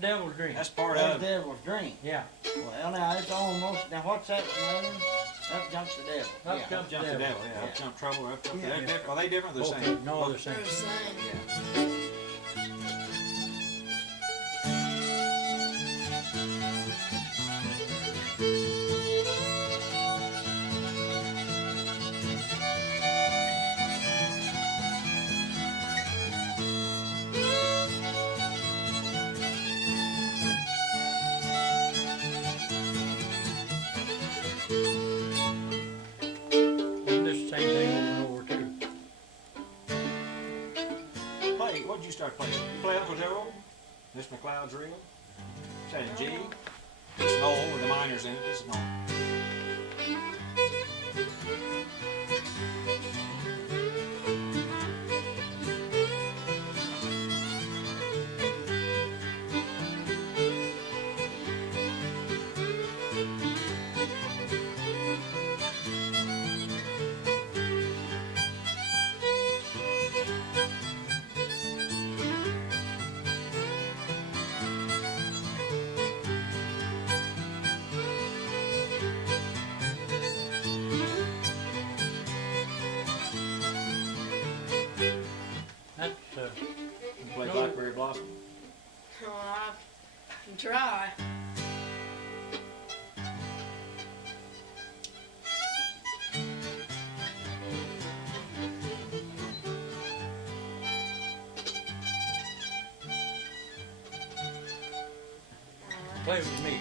Devil's drink. That's part of it. Devil's drink. Yeah. Well, now it's almost. Now what's that one? Up jumps the devil. Up jumps the devil. Yeah. Up jump trouble. Up jump. Are they different or the Okay. same? No, they're the same. They're the same. Yeah. What'd you start playing? You play Uncle Joe? This McLeod's reel? Is that a G? It's an old with the minors in it. This is an old. Play Blackberry Blossom? Well, I can try. Play with me.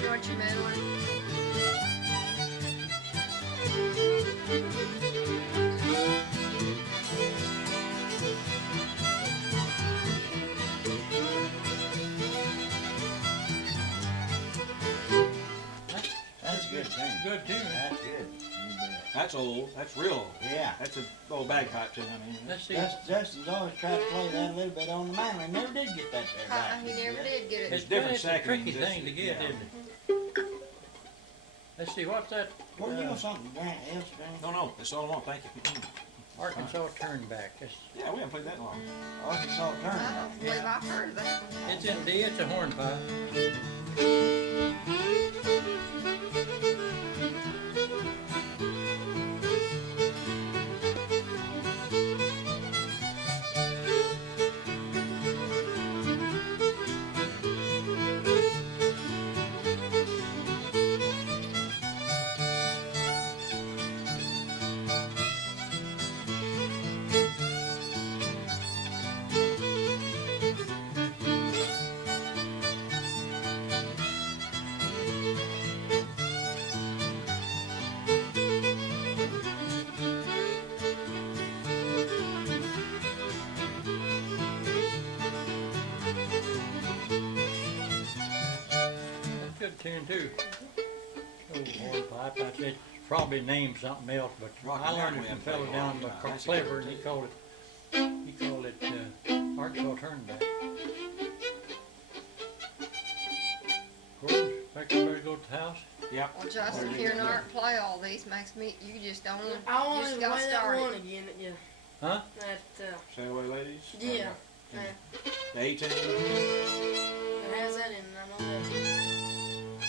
Georgia Mandolin. That's good tune. Good tune. That's good. That's old. That's real old. Yeah. That's an old bagpipe tune. I mean, Let's see. Justin's always tried to play that a little bit on the mandolin. He never did get that there right. He never did get it. It's different it's a seconds, tricky it's- thing to get, yeah. isn't it? Let's see, what's that? Well, you know something, Grant, else, Grant? no, that's all I want. Thank you. Arkansas Turnback. Yeah, we haven't played that long. Arkansas I Turnback. don't believe I've heard of that one. It's in D. It's a hornpipe. Good tune too. Old hornpipe. That's it. Probably named something else, but I learned it from a fellow down by Clever, and he called it Arkansas Turnback. Gordon, back everybody go to the house. Yep. Well, Justin, hearing Art play all these makes me, you just don't, I want just to got play that started. one again. Yeah. Huh? That. Say away, ladies. Yeah. Okay. Yeah. The 18. It has that in it, I know that.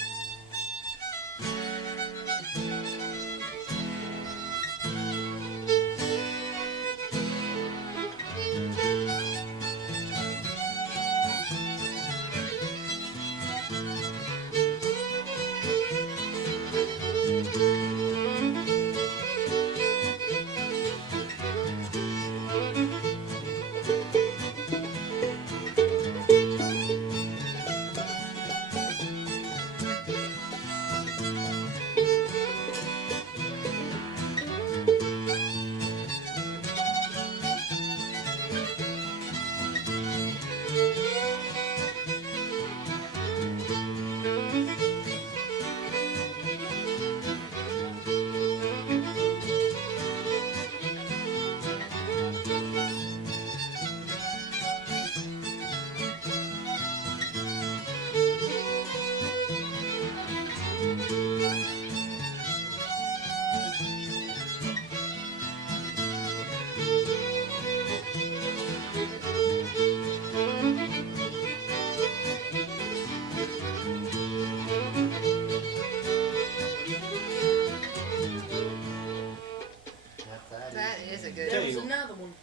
That is a good There one. was another one.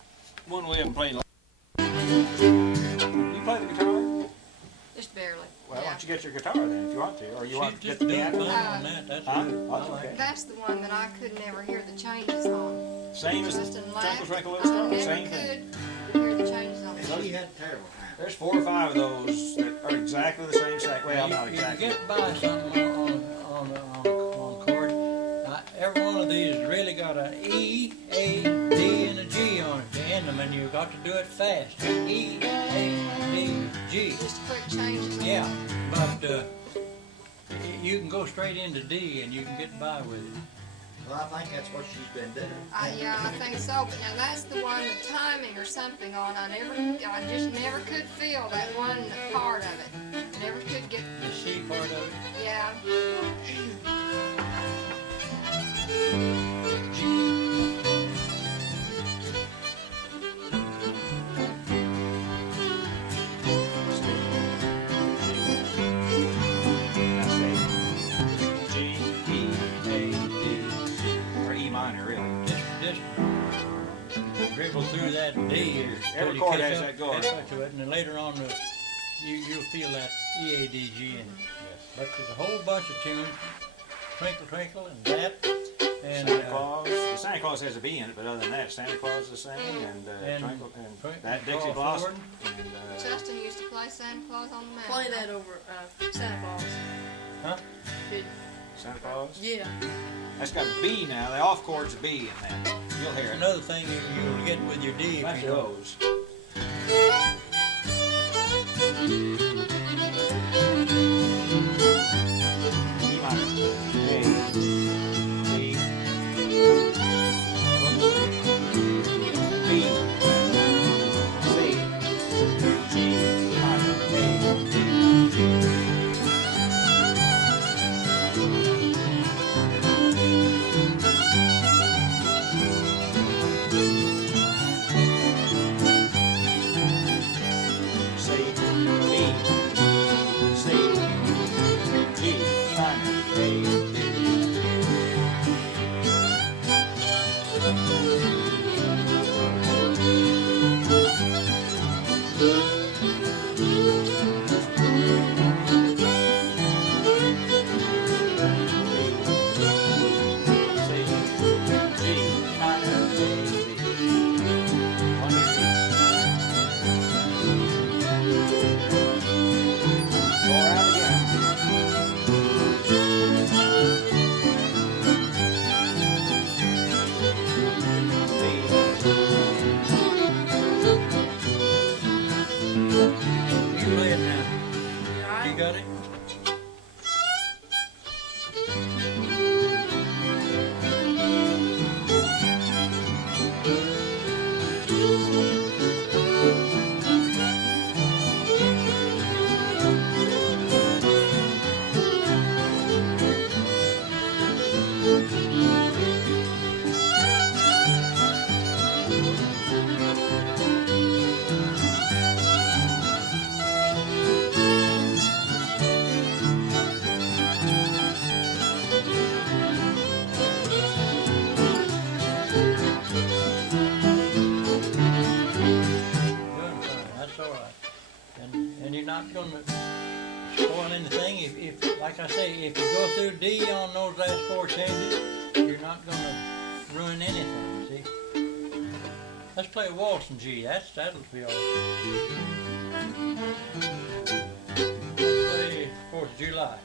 One we haven't played. You play the guitar? Just barely. Well, why Yeah. don't you get your guitar then if you want to, or you want to She's get the just doing piano? fine on that, that's Huh? good. That's okay. That's the one that I could never hear the changes on. Same as Twisted Twinkle Laugh. Twinkle I Little Star, never same thing. could hear the changes on And it. she had a terrible time. There's 4 or 5 of those that are exactly the same shape. Well, not You exactly. get by something on chord. Every one of these really got an E, A, D, and a G on it to end them, and you've got to do it fast. E, A, D, G. Just quick changes. Yeah, but you can go straight into D, and you can get by with it. Well, I think that's what she's been doing. Yeah, I think so. But now that's the one with timing or something on. I just never could feel that one part of it. Never could get. The C part of it. Yeah. Now say G, E, A, D, or E minor, really. Just dribble through that D. Every till you chord catch has up- that chord. catch up to it, and then later on, you'll feel that E, A, D, G in it. But there's a whole bunch of tunes, Twinkle Twinkle and that, and Santa Claus. The Santa Claus has a B in it, but other than that, Santa Claus is the same, and And Twinkle, and Twinkle, that Dixie Crawl Blossom, Mm-hmm. and Justin used to play Santa Claus on the Mountain. Play that over Santa Claus. Huh? Did- Santa Claus. Yeah. That's got a B now. The off chord's a B in that. You'll hear it. Another thing you'll get with your D if Bunch you of don't. those. E minor. A, D, B, C, G, E minor, A, D, G. C, B, C, G, E minor, A, D. You play it now. You got it? and you're not gonna spoil anything. If like I say, if you go through D on those last 4 changes, you're not gonna ruin anything. See? Let's play a waltz in G. That'll be all. Let's play 4th of July.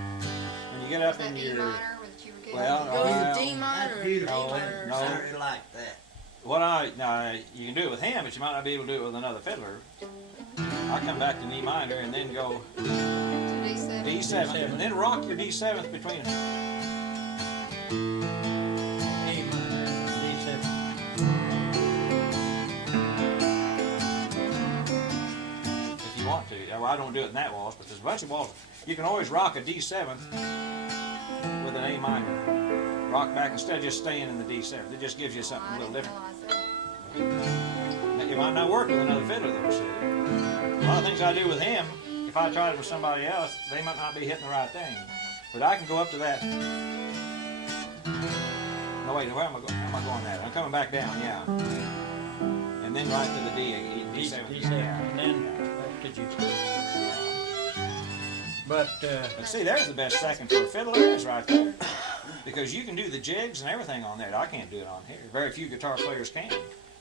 in E your, minor that you were getting? well, Go to D minor or E Beautiful. minor. no. I really like that. what now you can do it with him, but you might not be able to do it with another fiddler. I come back to E minor and then go To D7. D7, and then rock your D7th between them. A minor, D7. If you want to. Well, I don't do it in that waltz, but there's a bunch of waltzes. You can always rock a D7th with an A minor. Rock back instead of just staying in the D7th. It just gives you something I a little didn't different. realize that. It might not work with another fiddler, though, see. One of the things I do with him, if I tried it with somebody else, they might not be hitting the right thing. But I can go up to that. No, wait, where am I going? How am I going that? I'm coming back down, yeah. And then right to the D7. D7, and then back to G7. But, But see, there's the best second for a fiddler is right there. Because you can do the jigs and everything on there. I can't do it on here. Very few guitar players can.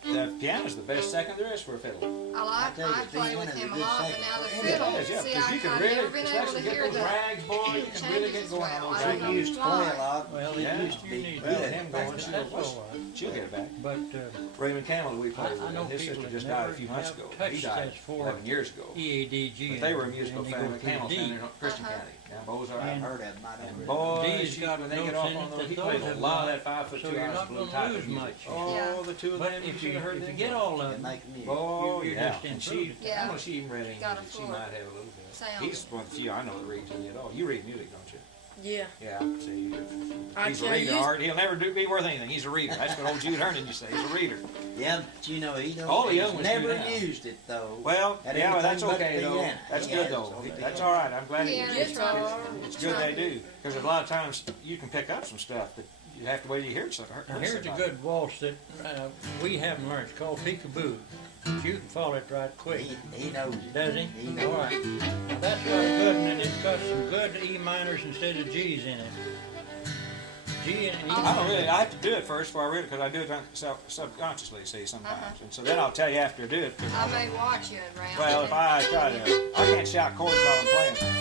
The piano's the best second there is for a fiddle. I tell you, play with D1 is him a a good lot, but second now the for fiddle, It is, yeah, see, because you can I've really, never been able to especially get hear those the rags, boy, you can really get going on those rags. We used to play a lot. well, Yeah. it used to be Well, good. him going, That's she'll, all right. she'll get it back. But, Raymond Campbell, we I played with, know his people sister that just died a never few months have ago. He touched died that for 11 years ago. EADG. But they were a musical and you go family, through Campbell's D. family in Christian Uh-huh. County, down Ozarks. I've heard of them. I And don't boy, D's got when they notes get off in on it those, that he those plays a have lot of not- that 5 foot so 2 you're ounce not blue gonna type lose of music. much. Oh, Yeah. the two of But them, you if should have heard you them. get all of They them, make music. Oh, you're yeah. just And she, improving. Yeah. I know she even read English, Got a and she full might have a little bit. sound. He's one of the few I know that reads any at all. You read music, don't you? Yeah. Yeah, see, I he's a tell reader, you- Art. He'll never be worth anything. He's a reader. That's what old Jude Herndon used to say. He's a reader. Yeah, but you know, he don't, All the he's young ones do never now. used it though. Well, At yeah, but that's anything but okay though. piano. That's Yeah, good it's though. okay. That's all right. I'm glad he Piano, it's, guitar. it's good they do. Because a lot of times you can pick up some stuff that you have to wait till you hear it. Now, here's a good waltz that we haven't learned. It's called Peekaboo. You can follow it right quick. He knows it. Does he? He knows All right. Now that's got a good one, and it's got some good E minors instead of G's in it. G and E I don't really. minor. I have to do it first before I read it because I do it subconsciously. See, sometimes, and so then I'll tell you after I do it. I may watch you around. Well, if I try to, I can't shout chords while I'm playing.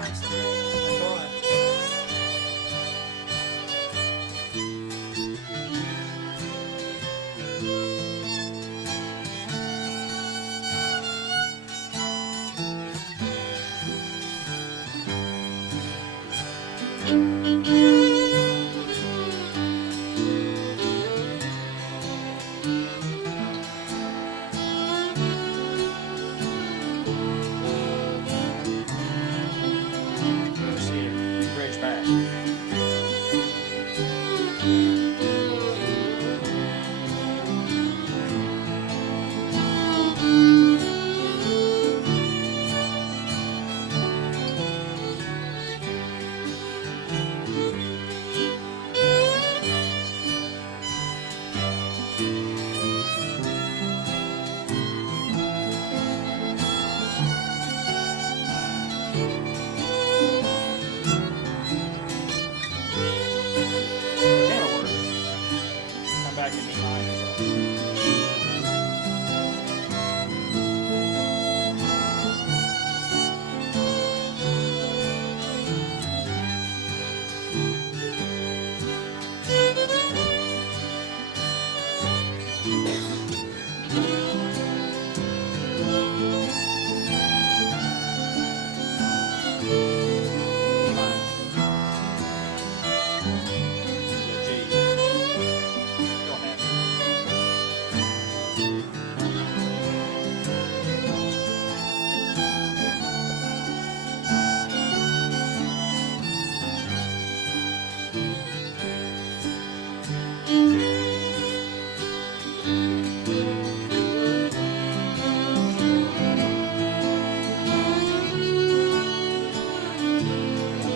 That's all right. See it, bridge back. That'll work. Come back in E minor. E minor. G. Don't have it.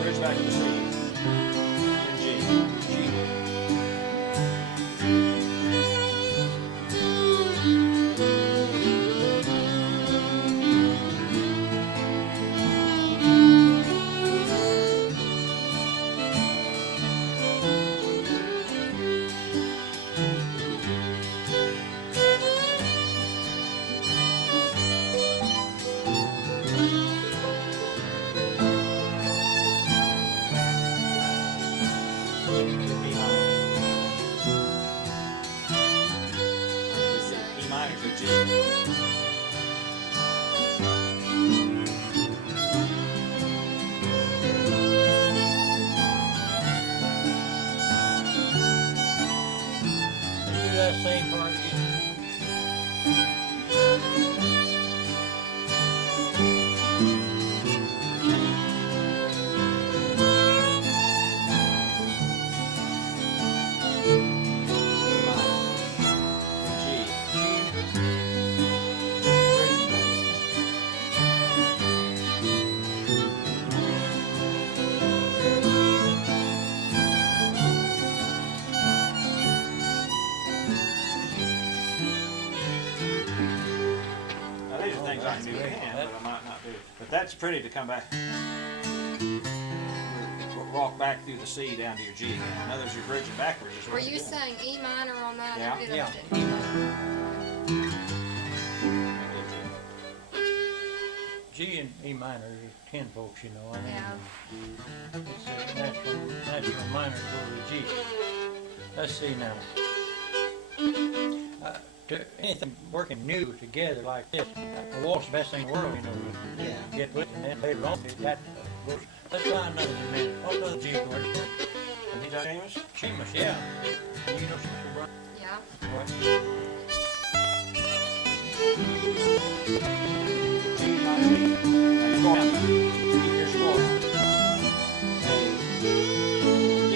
Bridge back to the C. Then G. G. E minor. E minor to G. Do that same part again. E minor. Then G. Now these are things I can do with hand, but I might not do. But that's pretty to come back. Walk back through the C down to your G again. In other words, you're bridging backwards. Is what Were you're you doing. saying E minor on that? Yeah. I didn't Yeah. understand. G and E minor is 10 folks, you know. And Yeah. it's a natural minor go to G. Let's see now. To anything working new together like this, a waltz the best thing in the world, you know. Yeah. Get with it, and then later on, that goes. Let's try another minute. What other G chord? Have you done Shamus? Shamus, yeah. You know Shamus O'Brien? Yeah. Right. G minor D. Now you're going down. Keep your score. A, D.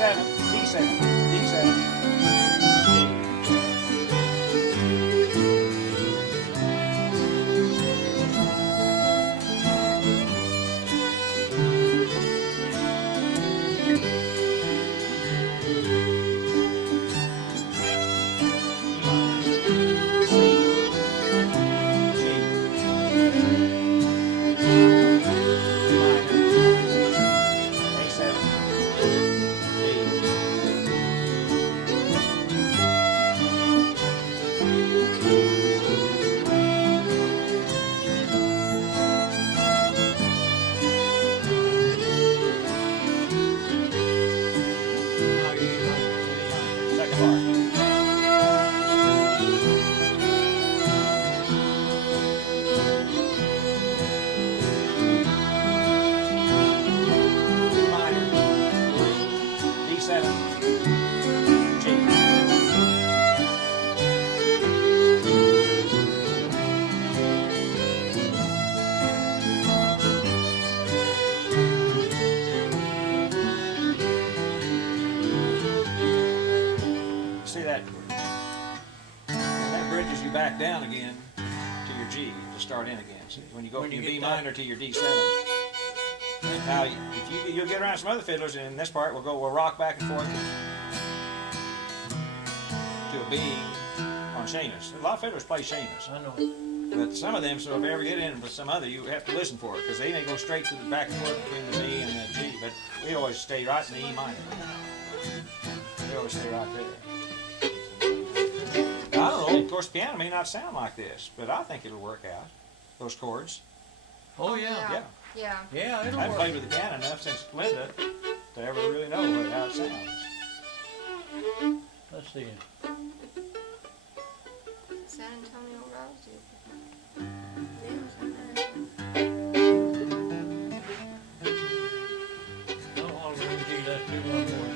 D7, D7, D7, G. See that? And that bridges you back down again to your G to start in again. See, when you go from your B minor to your D7. Now, if you'll get around some other fiddlers, and in this part we'll rock back and forth to a B on Shamus. A lot of fiddlers play Shamus. I know. But some of them, so if you ever get in with some other, you have to listen for it, because they may go straight to the back and forth between the B and the G, but we always stay right in the E minor. We always stay right there. I don't know, of course piano may not sound like this, but I think it'll work out, those chords. Oh, yeah. Yeah. Yeah. Yeah, it'll I've work. played with the piano enough since Linda to ever really know how it sounds. Let's see. San Antonio Roses. No, I'll ring G, let's do one more.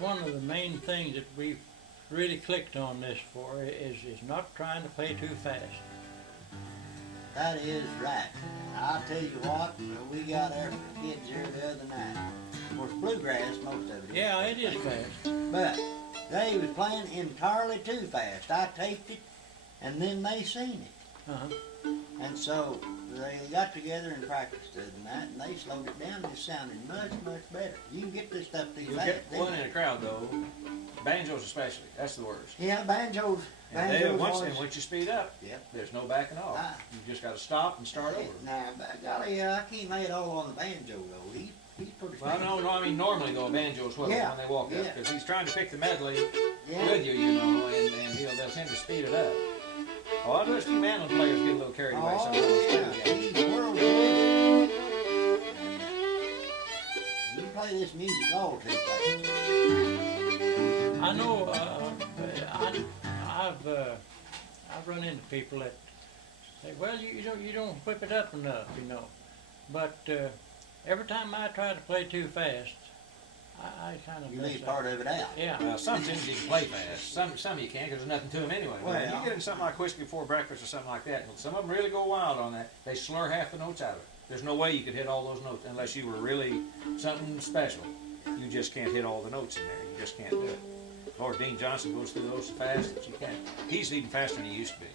one of the main things that we've really clicked on this for is not trying to play too fast. That is right. I'll tell you what, we got our kids here the other night. Of course, bluegrass, most of it is. Yeah, it is fast. But they was playing entirely too fast. I taped it, and then they seen it. Uh-huh. And so they got together and practiced the other night, and they slowed it down, and it sounded much, much better. You can get this stuff too You'll fast. get one in a crowd though. Banjos especially, that's the worst. Yeah, banjos. And Banjos. once you speed up, Yep. there's no backing off. Ah. You just gotta stop and start over. Nah, by golly, I can't lay it all on the banjo though. He's pretty. Well, no, I mean normally though, a banjo's what Yeah, when they walk yeah. up, because he's trying to pick the medley Yeah. with you, you know, and they'll tend to speed it up. Well, there's few mandolin players get a little carried away Oh, sometimes. yeah. He's world class. You play this music all too fast. I know, I've run into people that say, well, you don't whip it up enough, you know. But every time I try to play too fast, I kind of You leave part of it out. Yeah. Some tunes you can play fast. Some you can't because there's nothing to them anyway. Well, you get in something like Whiskey Before Breakfast or something like that, some of them really go wild on that. They slur half the notes out of it. There's no way you could hit all those notes unless you were really something special. You just can't hit all the notes in there. You just can't do it. Lord, Dean Johnson goes through those so fast that you can't. He's even faster than he used to be.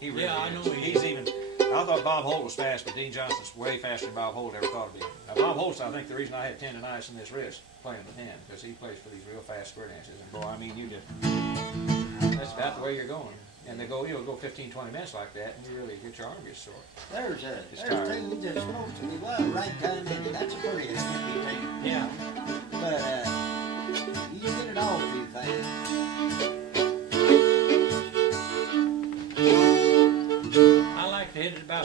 He really Yeah, I is. know he He's is. even. I thought Bob Holt was fast, but Dean Johnson's way faster than Bob Holt ever thought of being. Now, Bob Holt's, I think, the reason I had tendonitis in this wrist playing with him, because he plays for these real fast square dances. And boy, I mean, you just, that's about the way you're going. And they go, go 15, 20 minutes like that, and you really get your arm gets sore. There's It's tired. tunes that's supposed to be well right time in it. That's a pretty snippy tune. Yeah. But you get it all too fast. I like to hit it about.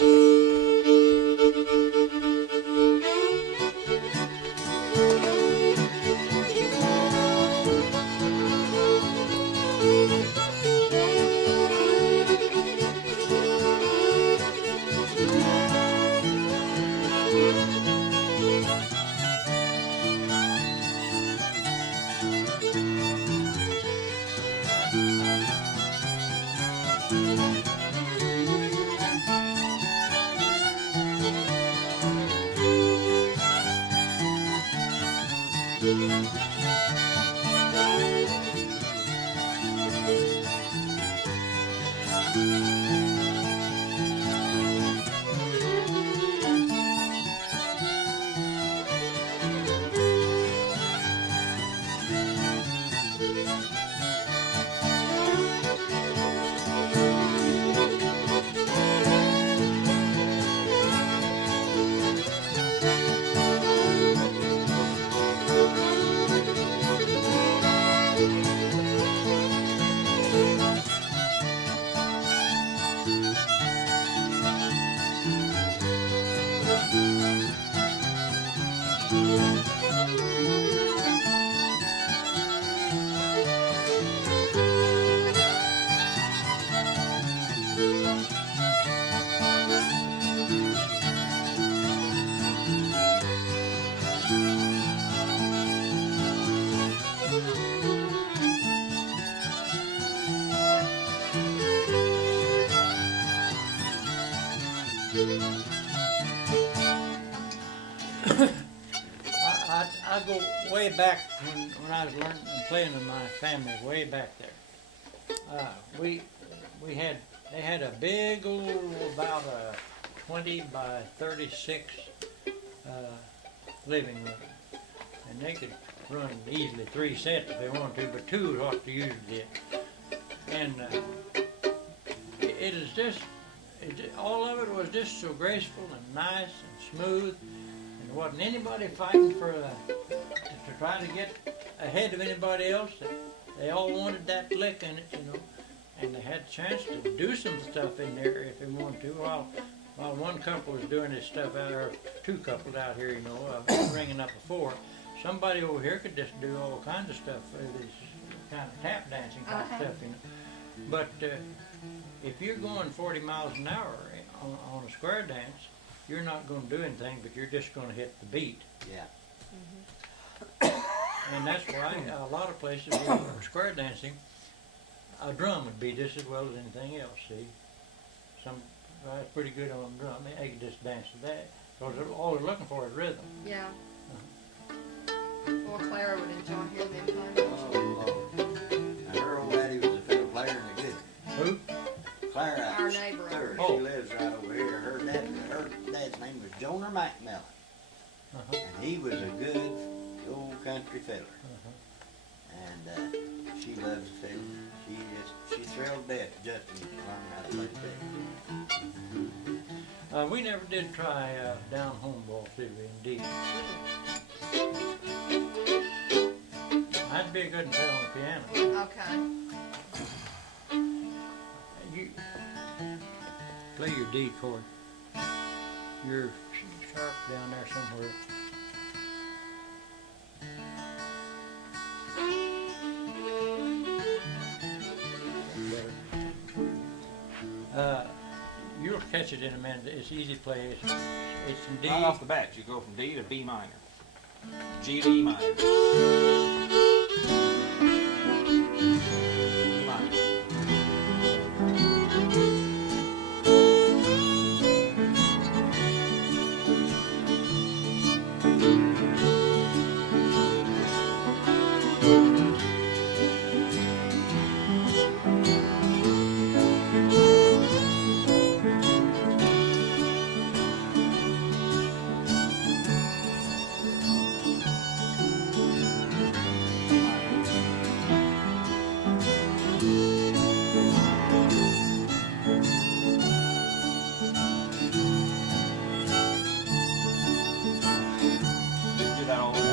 I go way back when I was learning and playing with my family, way back there. They had a big old, about a 20 by 36 living room, and they could run easily 3 sets if they wanted to, but 2 is what they usually did. And it is just, all of it was just so graceful and nice and smooth. There wasn't anybody fighting for to try to get ahead of anybody else. They all wanted that lick in it, you know, and they had a chance to do some stuff in there if they wanted to. While one couple was doing this stuff out there, 2 couples out here, you know, ringing up a 4. Somebody over here could just do all kinds of stuff, this kind of tap dancing kind of stuff, you know. But if you're going 40 miles an hour on a square dance, you're not going to do anything, but you're just going to hit the beat. Yeah. And that's why a lot of places where square dancing, a drum would be just as well as anything else, see. Some guys pretty good on the drum, they can just dance to that, because all they're looking for is rhythm. Yeah. Well, Clara would enjoy hearing them play. Oh, Lord. Now, her old daddy was a fiddle player and a good. Who? Clara. Our neighbor. Sir, Oh. she lives right over here. Her dad's name was Jonah McMillan. Uh-huh. And he was a good old country fiddler. and she loves the fiddle. She's thrilled to death Justin learned how to play the fiddle. We never did try down home ball, did we, indeed? I'd be a good play on the piano. Okay. You play your D chord. You're sharp down there somewhere. You'll catch it in a minute. It's easy to play. It's in D. Right off the bat, you go from D to B minor. G to E minor. E minor. Do that all the time.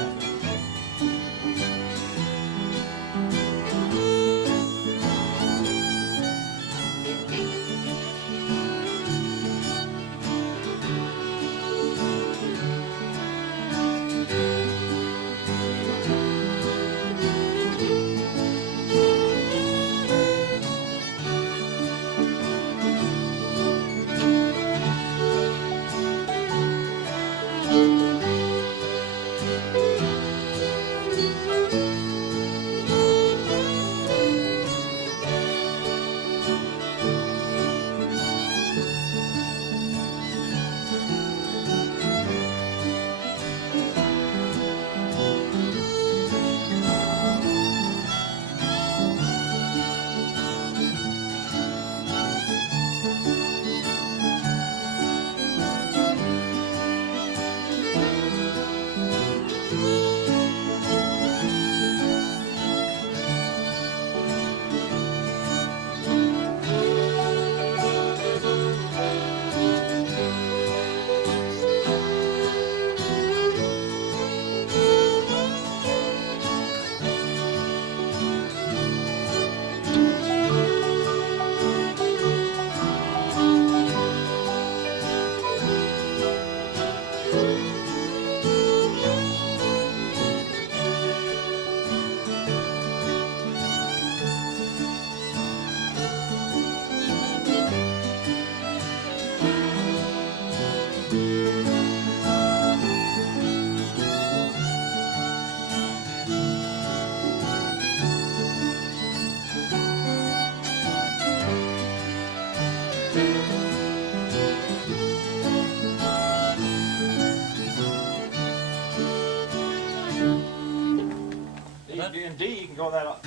In D, you can go that up.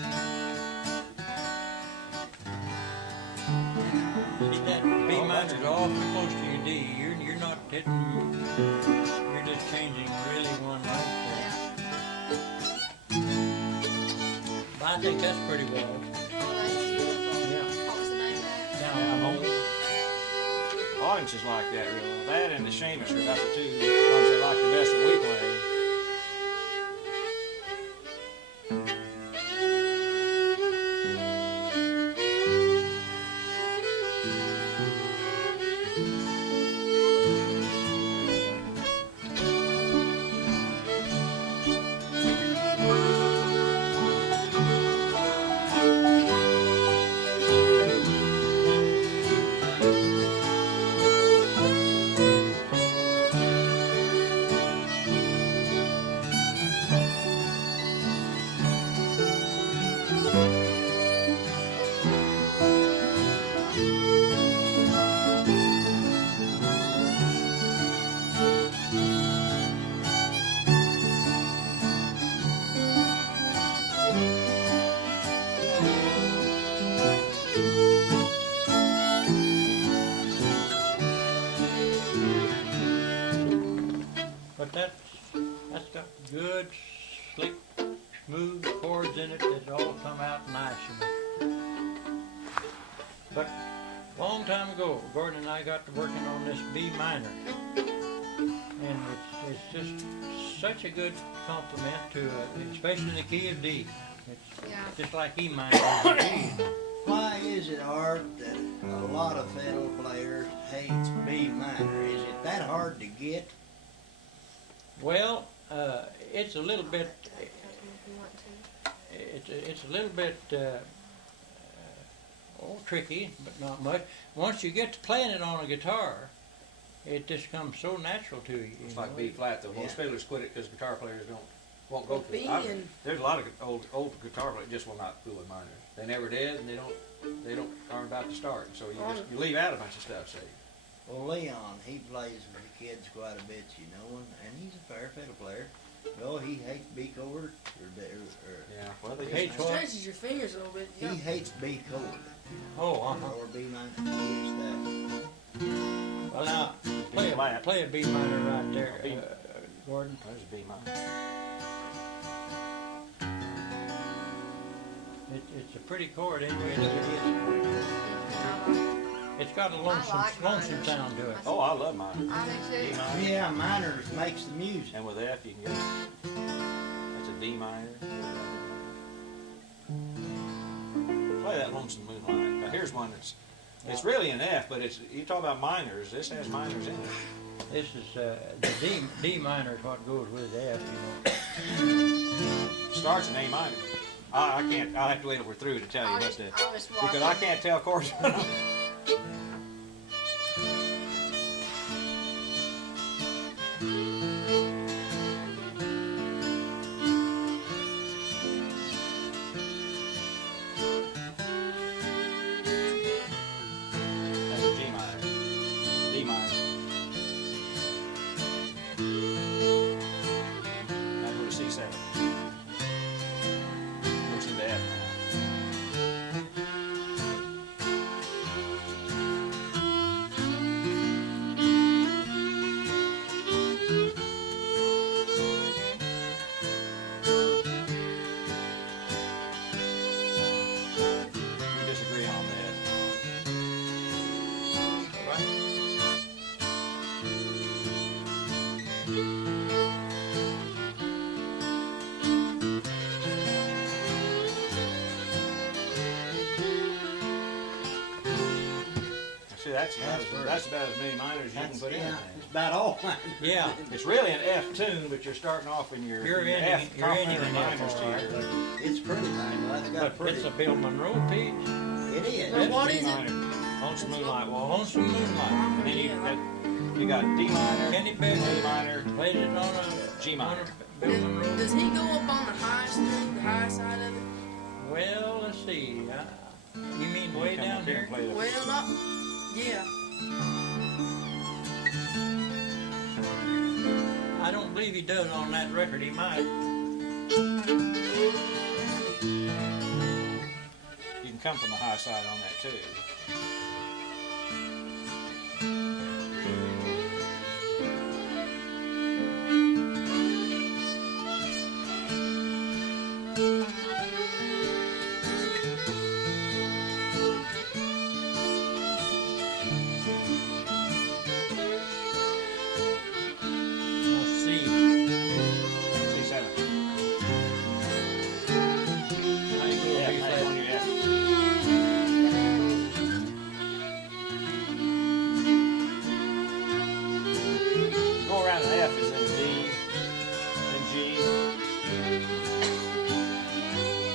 See that B minor's awful close to your D. You're not hitting. You're just changing really one note there. But I think that's pretty well. Oh, that's beautiful. Yeah. What was the name of that? Down home. Audiences like that, really. That and the Shamus are about the two ones they like the best that we play. But that's got good, slick, smooth chords in it that all come out nice, you know. But a long time ago, Gordon and I got to working on this B minor, and it's just such a good compliment to, especially in the key of D. It's Yeah. just like E minor. and D. Why is it, Art, that a lot of fiddle players hates B minor? Is it that hard to get? Well, it's a little bit. If you want to. It's a little bit tricky, but not much. Once you get to playing it on a guitar, it just comes so natural to you. It's you like know? B flat though. Most Yeah. fiddlers quit it because guitar players won't go to B it. and- There's a lot of old guitar players just will not fool with minor. They never did, and they don't aren't about to start. So you leave out a bunch of stuff. Say, Well, Leon, he plays with the kids quite a bit, you know, and he's a fair fiddle player. Well, he hates B chord, yeah. Well, they Hates just what? Stretches your fingers a little bit. he Yeah. hates B chord Oh, uh-huh. or B minor. He hates Well, now flat. play a B minor right there, B. Gordon. there's a B minor. It's a pretty chord anyway. It's got a lonesome minors. sound to it. Oh, I love minor. I do D too. minor. that. Yeah, minors makes the music. And with F, you can get that's a D minor. Play that Lonesome Moonlight. Now here's one it's really an F, but you talk about minors. This has minors in it. This is the D minor is what goes with the F, you know. Starts in A minor. I can't. I'll have to wait till we're through to tell you I'll what just- the I'll just watch because I it. can't tell chords. That's a G minor, D minor. Now go to C7. Goes into F now. We disagree on this. See, that's about as many minors as you can That's, put in. yeah, there. it's about all minors. Yeah, It's really an F tune, but you're starting off in your You're ending- F you're ending complementary in F, minors to all right. your. It's pretty, man. Well, that's got but it's pretty. a Bill Monroe piece. It is. Now, what D is it? minor. Lonesome Moonlight Waltz. Lonesome Moonlight. And then you got D minor, Kenny A Becker minor. played it on a G minor. Bill Monroe. Does he go up on the high string, the high side of it? Well, let's see. You mean way Come down up here here? and play the- Well, not. Yeah. I don't believe he does on that record. He might. You can come from the high side on that too. Let's see. C7. How you go Yeah, B play on flat? your F. Go around an F is in D, and G,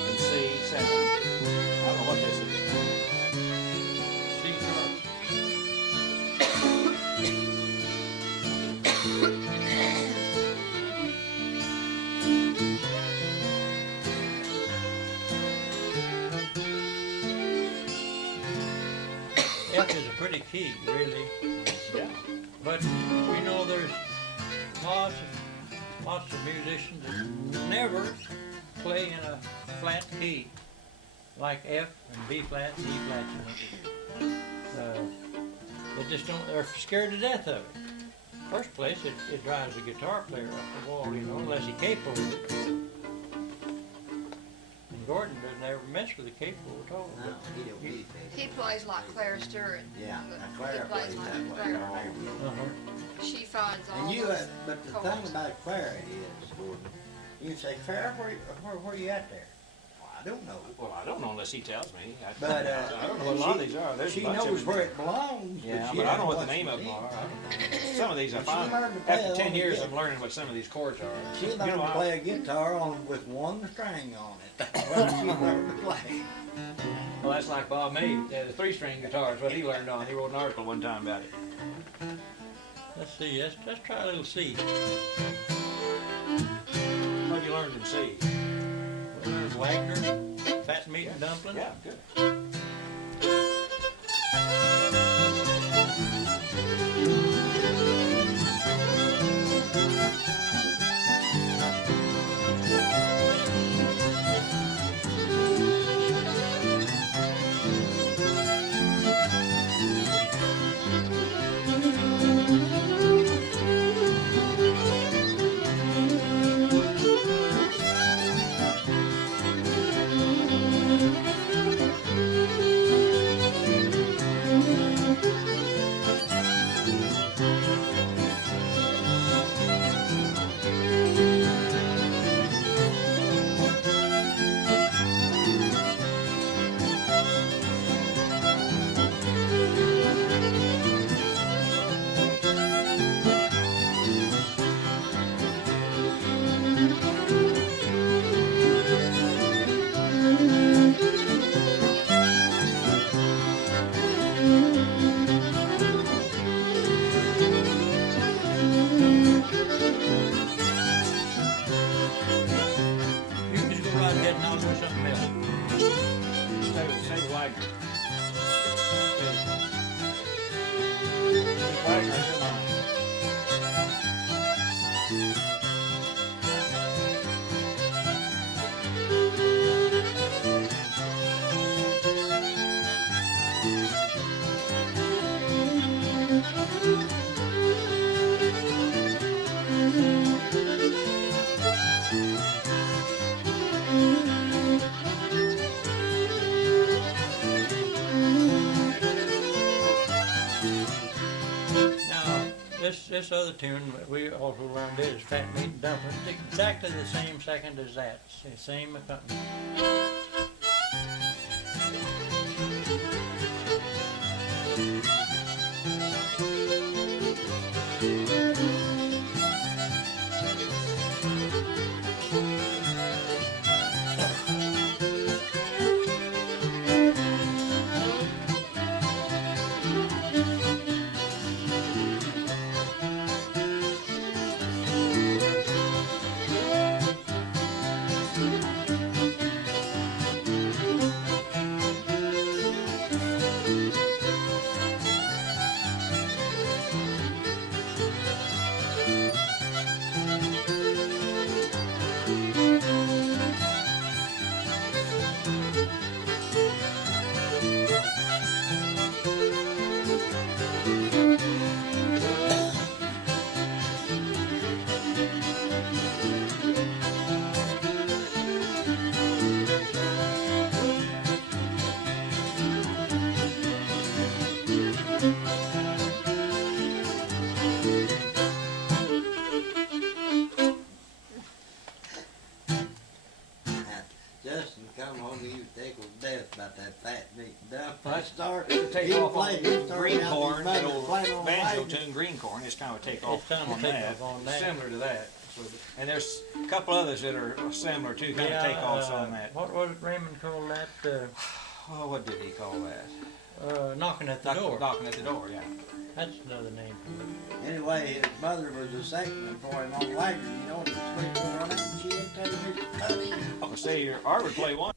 and C7. I don't know what this is. C sharp. F is a pretty key, really. Yeah. But you know, there's lots of musicians that never play in a flat key like F and B flat and E flat. You know. They just don't. They're scared to death of it. First place, it drives a guitar player up the wall, you know, unless he capable of it. Gordon doesn't ever mess with the keyboard at all. No, he don't need that. He plays like Claire Stewart. Yeah, But now he Clara plays like that way. Claire. Uh-huh. She finds all And you, those but the chords. thing about Clara is, Gordon, you say, Clara, where you at there? Well, I don't know. Well, I don't know unless he tells me. But, I don't know what a lot of these are. There's She a bunch knows of where them. it belongs, Yeah, but she but I don't know what the doesn't name of what's them in are. it. Some of these I She find, learned to play after 10 on years the of learning what some of these chords are. She learned You know, to play a guitar on with one string on it. That's what she learned to play. Well, that's like Bob May, the 3-string guitar is what he learned on. He wrote an article one time about it. Let's see, let's try a little C. What you learned in C? Well, there's Wagner, Fat Meat and Dumpling. Yeah, good. You can just go right ahead and I'll do something else. Say Wagner. Wagner in your mind. Now, this other tune that we also learned is Fat Meat and Dumpling. It's exactly the same second as that. Same accompaniment. Justin come home, he was tickled to death about that fat meat dumpling. Well, I started, To take he off played, on he started green out corn, his that mother old playing on banjo wagon. tune green corn, it's kind of a takeoff It's kind of a on that. takeoff on that. Similar to that. And there's a couple others that are similar too, kind of takeoffs on that. What was it Raymond called that? Oh, what did he call that? Knocking at the door. Knocking at the door, yeah. That's another name for it. Anyway, his mother was a second for him on wagon, you know, and he was sleeping on it, and she didn't tell him his honey. Oh, see, your Art would play one.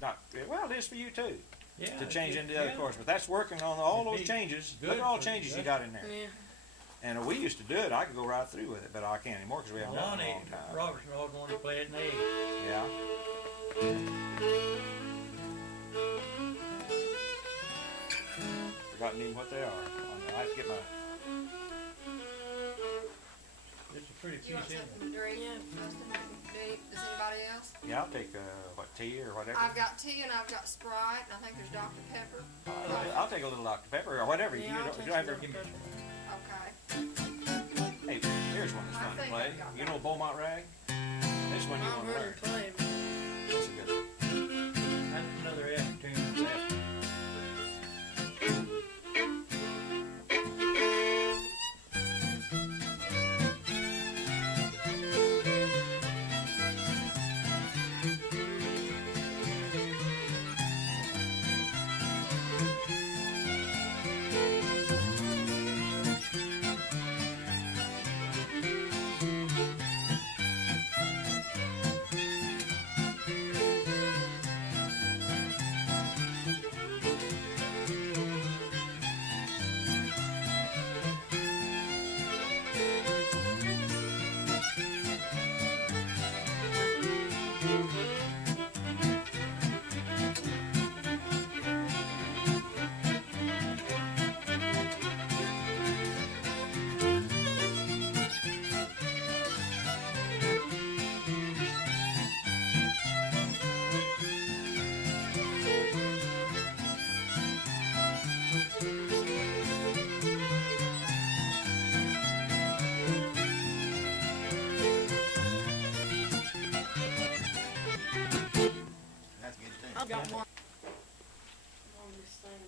Not, well, it is for you too, Yeah. to change into the yeah. other course, but that's working on all those It'd be changes. good Look at all for- changes you good. got in there. Yeah. And we used to do it, I could go right through with it, but I can't anymore because we haven't done it in a Lonnie long time. Robertson always wanted to play it in A. Yeah. forgotten even what they are. I have to get my. It's a pretty Do you want piece, isn't it? something to drink? Yeah. Justin? Does anybody else? Yeah, I'll take what, tea or whatever. I've got tea and I've got Sprite, and I think there's Dr. Pepper. I'll take a little Dr. Pepper or whatever. Yeah, you I'll don't, take you don't have some to give me. Dr. Pepper. Okay. Hey, here's one that's I fun to think play. I've got You that. know Beaumont Rag? This one you I've want to heard learn. him play. That's a good one. That's another F tune. That's a good thing. I've got one on this thing.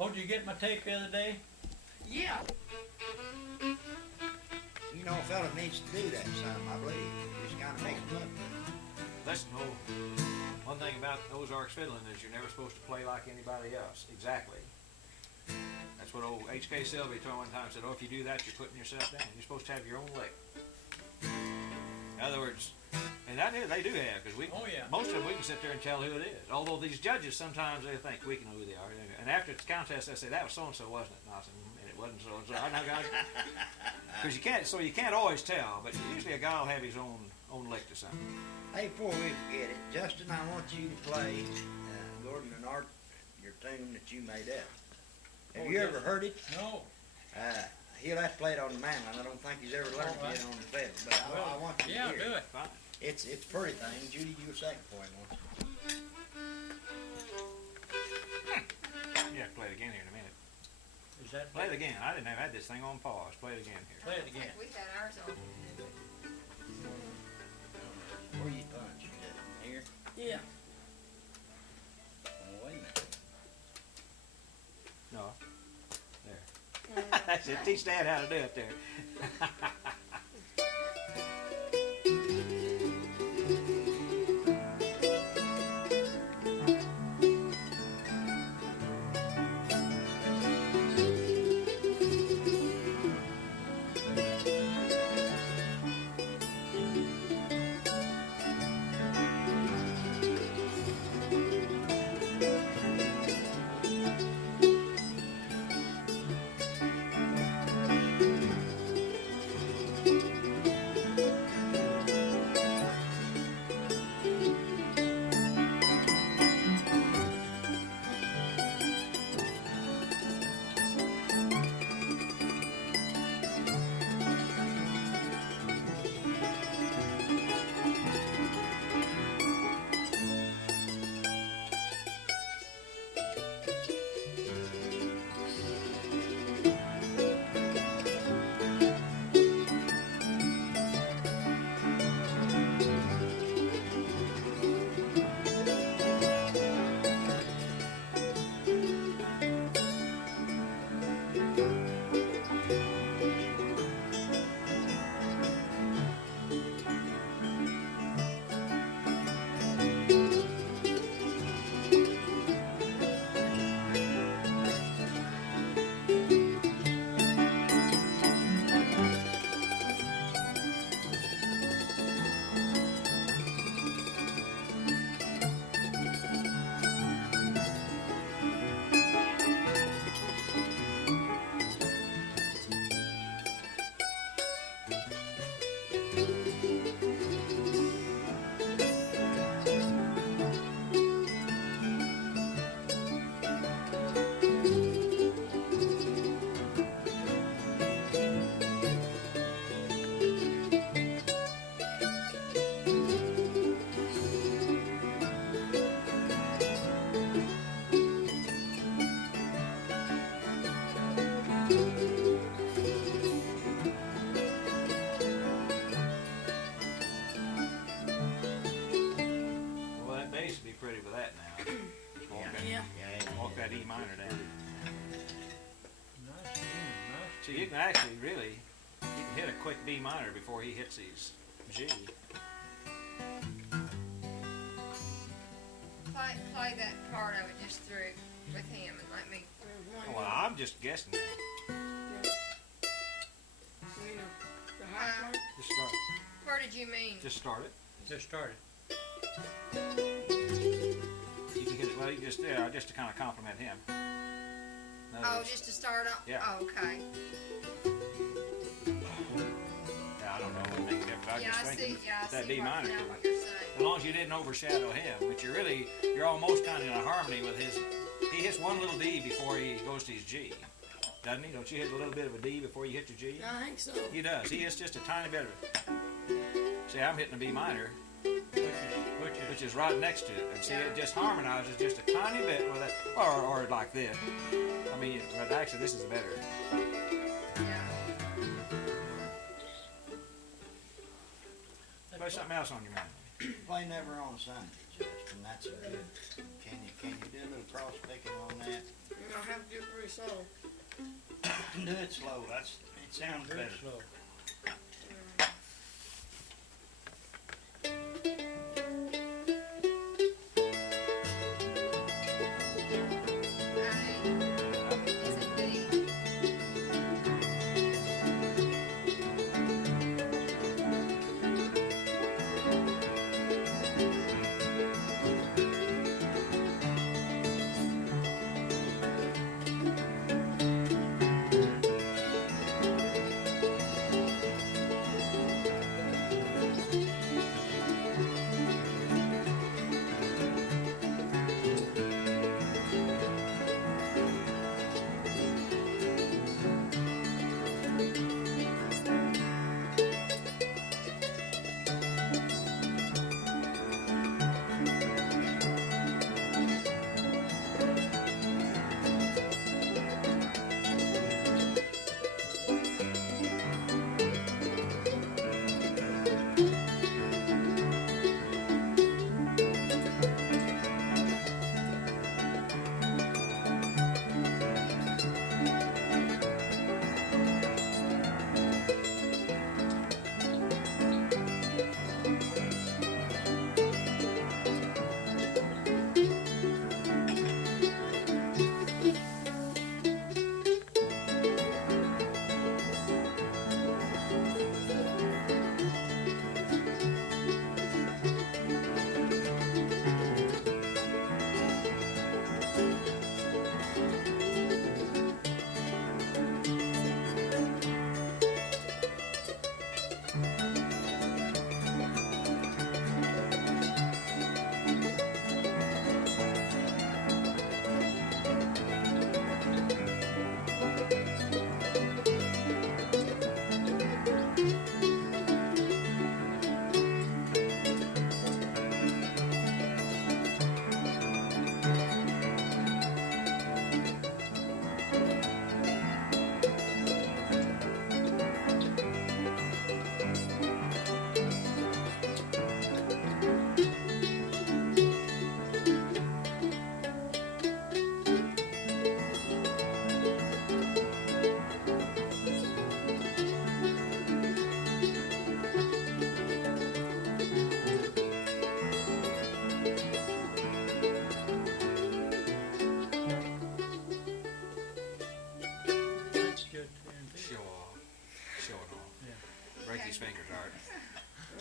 Oh, did you get my tape the other day? Yeah. You know, a fella needs to do that some, I believe. Just kind of mix them up. Listen, one thing about Ozarks fiddling is you're never supposed to play like anybody else. Exactly. That's what old H.K. Sylvie told one time. Said, "Oh, if you do that, you're putting yourself down. You're supposed to have your own lick." In other words, and that they do have, because we, Oh, yeah. most of them we can sit there and tell who it is. Although these judges sometimes they think we can know who they are. And after the contest, they say that was so and so, wasn't it? And I said, and it wasn't so and so. I know, guys, because you can't always tell. But usually a guy will have his own lick to something. Hey, before we forget it, Justin, I want you to play Gordon and Art, your tune that you made up. Have Oh, you yes. ever heard it? No. He'll have to play it on the mandolin. I don't think he's ever learned All right. it on the fiddle, but I want you to Yeah, hear do it. it. Fine. It's a pretty thing. Judy, you were second for him once. You have to play it again here in a minute. Is that? Play it again. I didn't have had this thing on pause. Play it again here. Play it I again. think we had ours on. Where you punch? Here? Yeah. Oh, wait a minute. No. There. That's it. Teach Dad how to do it there. that E minor down. Nice tune, So you can actually really, you can hit a quick D minor before he hits his G. Play that part of it just through with him and let me. Well, I'm just guessing. You know, the high part. Just start it. Where did you mean? Just start it. Just started. You can hit it. Well, you just just to kind of compliment him. In other Oh, words, just to start off? Yeah. Oh, okay. yeah, I don't know what makes difference. I Yeah, just I thinking see. Yeah, I that see D minor. now what you're saying. As long as you didn't overshadow him, but you're almost kind of in a harmony with his. He hits one little D before he goes to his G, doesn't he? Don't you hit a little bit of a D before you hit your G? I think so. He does. He hits just a tiny bit of it. See, I'm hitting a B minor, which is right next to it, and see, it just harmonizes just a tiny bit with it, or like this. I mean, but actually, this is better. Yeah. Play something else on your mind. Play Never on Sunday, Justin. That's a good. Can you do a little cross picking on that? I have to do it pretty slow. Do it slow. It sounds Very better. slow. Is it D?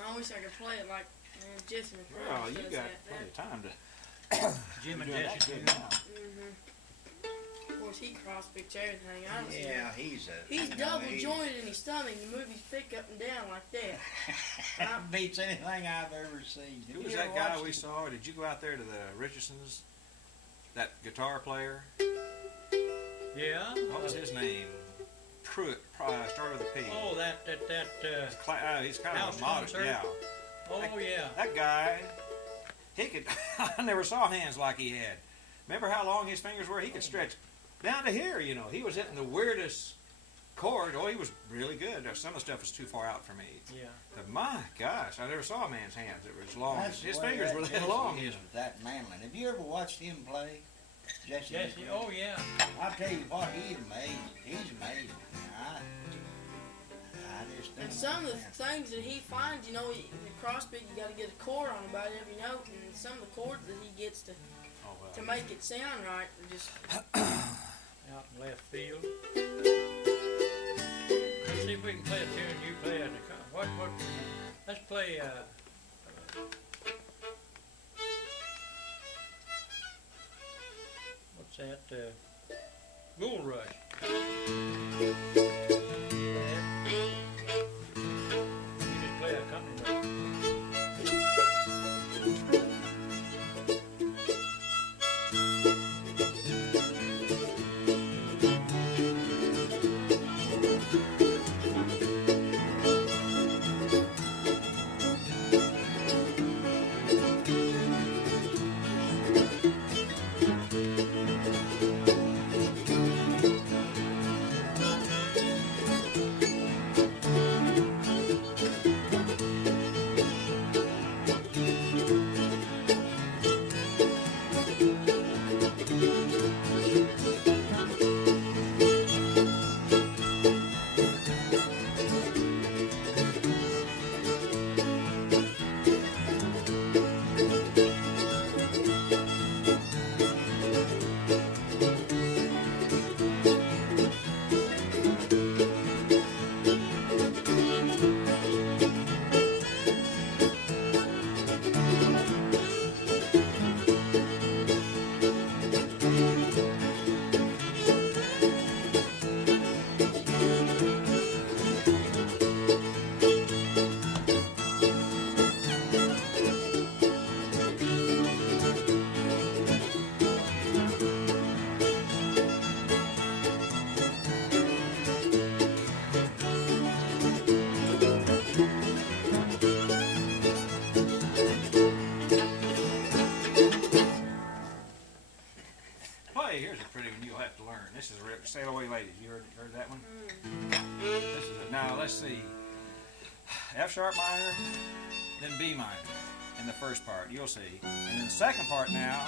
I wish I could play it like Jesse McLeod Well, you does got that. plenty of time to. Jim and doing that Jesse. good now. Of course, he cross-picks everything. Honestly, Yeah, he's double jointed in his stomach and move his pick up and down like that. Beats anything I've ever seen. Who Have was you that ever guy watched we him? saw? Did you go out there to the Richardsons? That guitar player? Yeah. What was his name? Pruitt, started with a P. Oh, He's kind of House a modest, concert? yeah. oh yeah. That guy, he could, I never saw hands like he had. Remember how long his fingers were? He could stretch down to here, you know. He was hitting the weirdest chord. Oh, he was really good. Some of the stuff was too far out for me. Yeah. But my gosh, I never saw a man's hands that were as long. That's His the way fingers that were that Jesse long. is with that Mandolin. Have you ever watched him play? Jesse. Jesse, oh yeah. I'll tell you what, he's amazing. He's amazing. I just don't And some of the understand. things that he finds, you know, the crossbeat, you got to get a chord on about every note, and some of the chords that he gets to make it sound right are just. Out in left field. Let's see if we can play a tune you play at the what let's play what's that? Gold Rush. You just play a company with This is Sail Away Ladies. You heard that one? This is it. Now let's see. F sharp minor, then B minor in the first part. You'll see. And in the second part now,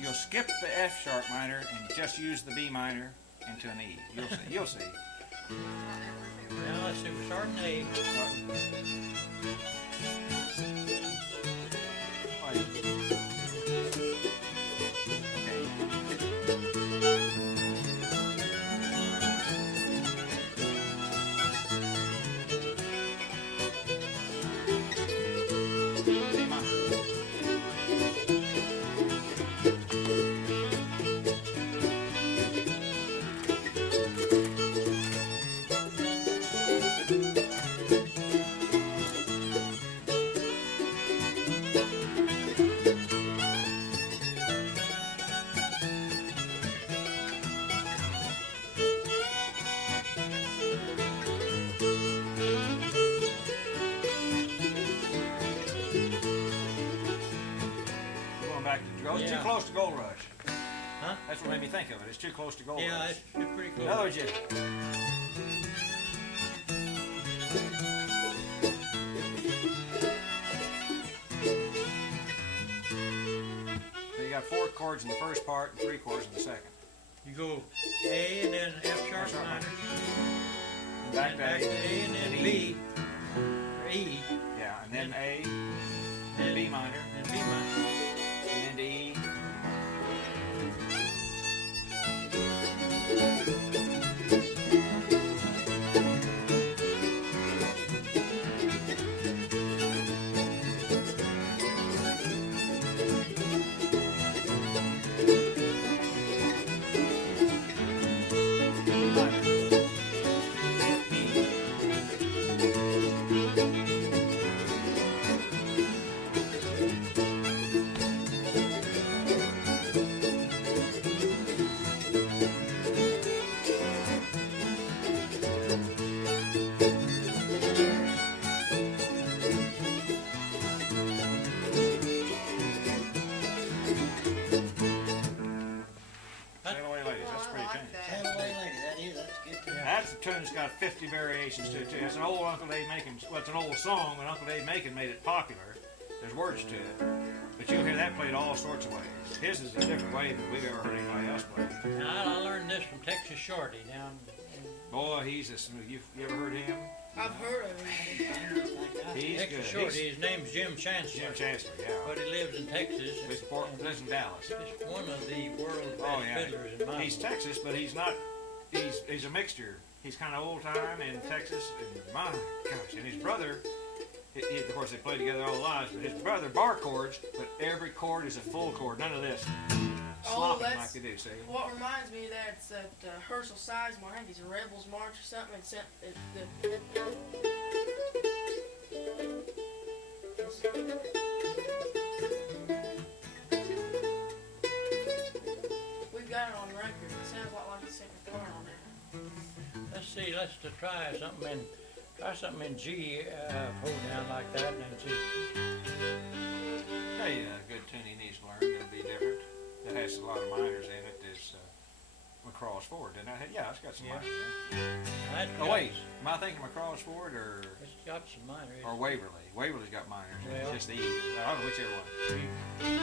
you'll skip the F sharp minor and just use the B minor into an E. You'll see. You'll see. Now let's see. We're starting A. It's too close to Gold Rush. Huh? That's what made me think of it. It's too close to Gold Rush. Yeah, it's pretty close. In other words, you got 4 chords in the first part and 3 chords in the second. You go A and then F sharp minor. And back to A and then B. Or E. Yeah, and then A, then B minor, and B minor. and then to E. That's a tune that's got 50 variations to it too. It's an old Uncle Dave Macon, well, it's an old song, but Uncle Dave Macon made it popular. There's words to it, but you'll hear that played all sorts of ways. His is a different way than we've ever heard anybody else play. Now, I learned this from Texas Shorty down. Boy, he's a smooth. You ever heard him? I've heard of him. He's Texas good. Shorty, his name's Jim Chancellor. Jim Chancellor, yeah. But he lives in Texas. Lives in Dallas. He's one of the world's best Oh, yeah. fiddlers in my He's Texas, but he's not. He's a mixture. He's kind of old time in Texas, and my gosh, and his brother. Of course, they played together all their lives, but his brother bar chords, but every chord is a full chord. None of this slopping like they do. See? What reminds me of that's that Herschel Sizemore. I think it's a Rebels March or something. We've got it on record. It sounds a lot like the second part on there. Let's see, let's try something in G, hold down like that, and then see. Hey, a good tune he needs to learn. It'll be different. That has a lot of minors in it. Is McCraw's Ford, didn't it? Yeah, it's got some minors in it. Oh wait, am I thinking McCraw's Ford or? It's got some minors. Or Waverly. Waverly's got minors. Well, It's just the E. I don't know whichever one.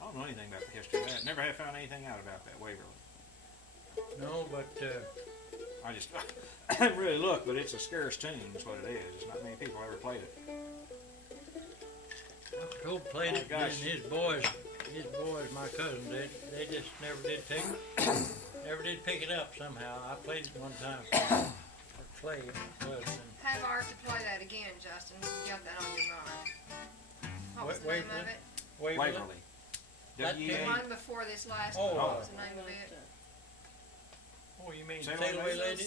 I don't know anything about the history of that. Never have found anything out about that Waverly. No, but I just I haven't really looked, but it's a scarce tune. That's what it is. It's not many people ever played it. Joe played Oh, it, gosh. and his boys, my cousins, they just never did pick it up somehow. I played it one time for Clay, my cousin. Have Art to play that again, Justin. You got that on your mind. What was the name of it? Waverly. That W-E-A. The one before this last Oh. one. What was the name of it? Oh, you mean Sail Sail Away Away Lady?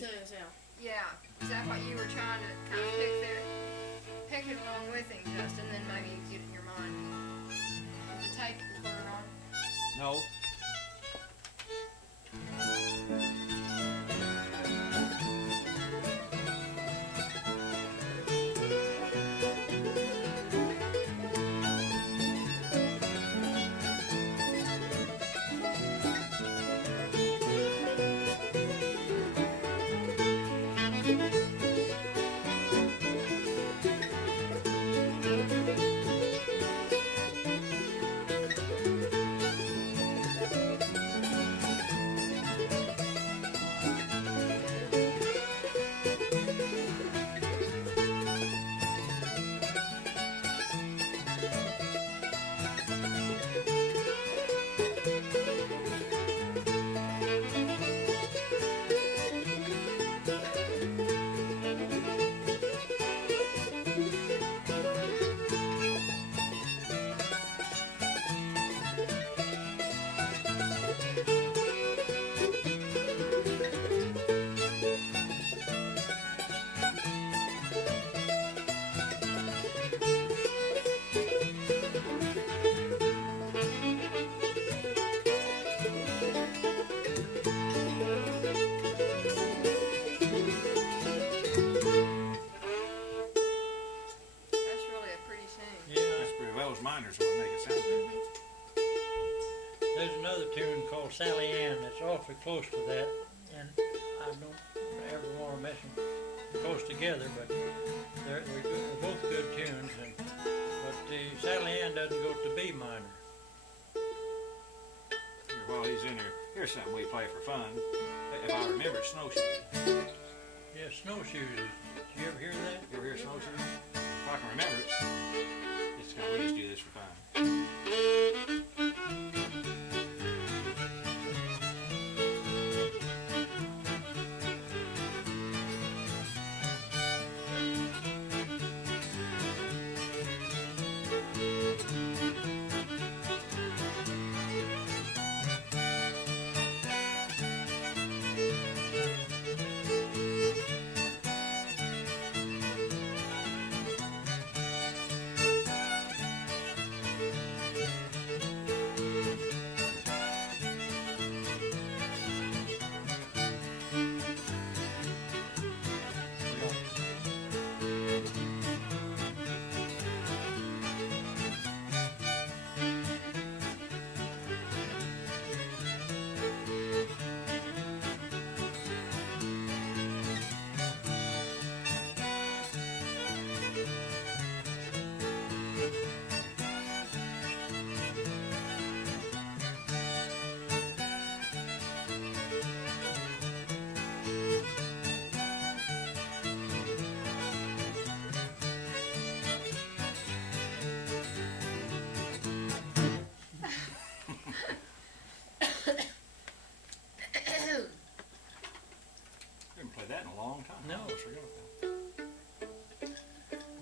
Yeah. Is that what you were trying to kind of pick there? Pick it along with him, Justin, then maybe you get it in your mind. The tape recorder on. No. That's really a pretty tune. Yeah. That's pretty well as minors would make it sound good. There's another tune called Sally Ann that's awfully close to that, and I don't ever want to mess them close together, but they're both good tunes. But the Sally Ann doesn't go to B minor. Here, while he's in here, here's something we play for fun. If I remember, it's Snowshoe. Yeah, Snowshoes. Did you ever hear that? You ever hear Snowshoe? If I can remember it, it's kind of, we just do this for fun.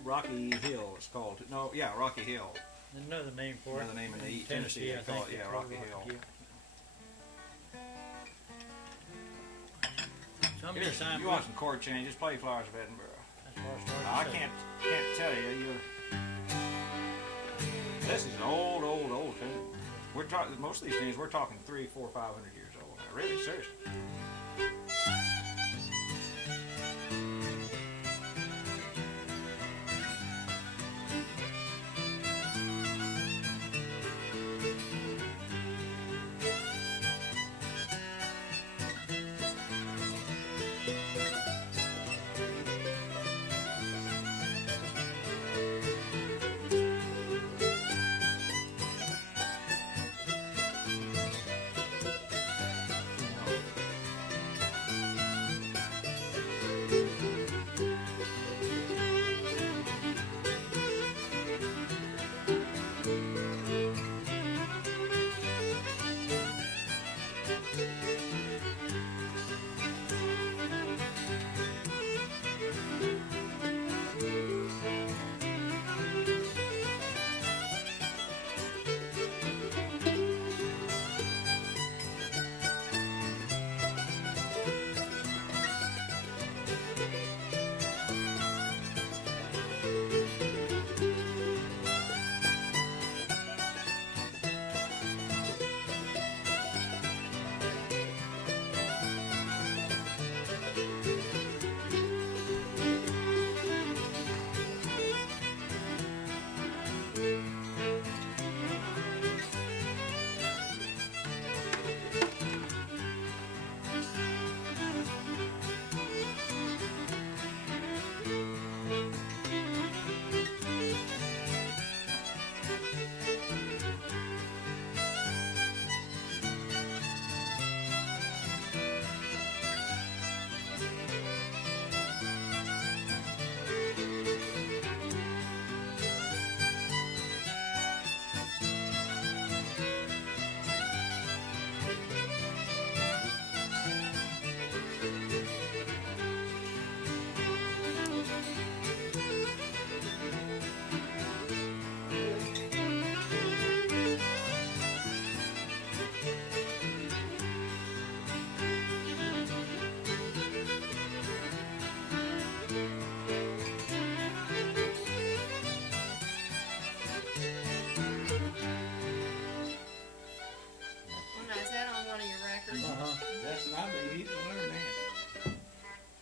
Rocky Hill. It's called. No, yeah, Rocky Hill. There's another name for it. Another name in In Tennessee, they I call think it, yeah, they call Rocky Hill. Some of Here, the time you want some chord changes? Play Flowers of Edinburgh. that's what I started Now, I to say. can't tell you. This is an old tune. We're talking most of these tunes. We're talking 300, 400, 500 years old. Now, really, seriously.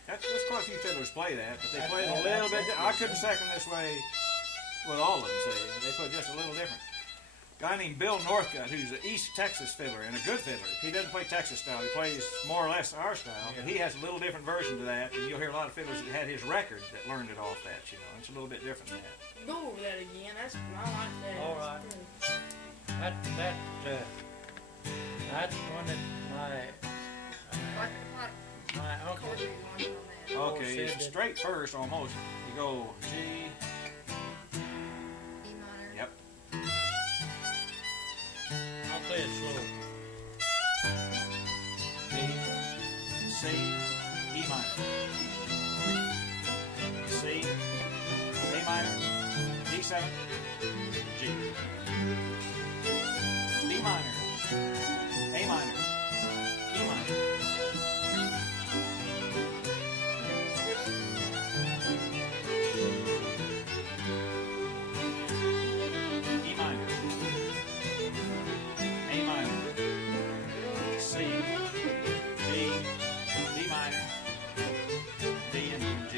There's quite a few fiddlers play that, but they play it a little bit. I couldn't second this way with all of them, see. They play just a little different. Guy named Bill Northcutt, who's an East Texas fiddler and a good fiddler. He doesn't play Texas style. He plays more or less our style, but he has a little different version to that. And you'll hear a lot of fiddlers that had his record that learned it off that. You know, it's a little bit different than that. Go over that again. I like that. All right. That's one that my uncle Okay, said it's that- straight first almost. You go G. E minor. Yep. I'll play it slow. B, C, E minor. C, A minor, D7, G. B minor, A minor, E minor. E minor, A minor, C, G, B minor, D, and G.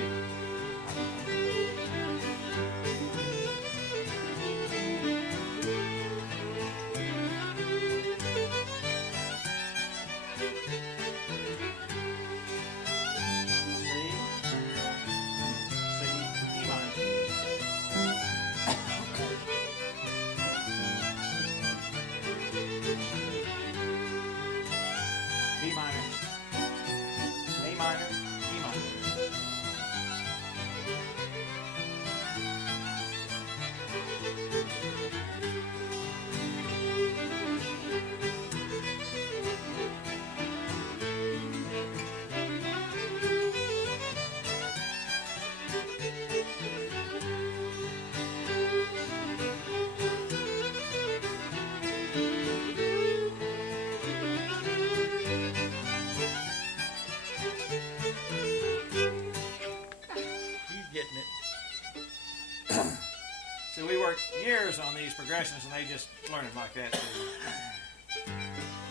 So we worked years on these progressions, and they just learned like that. So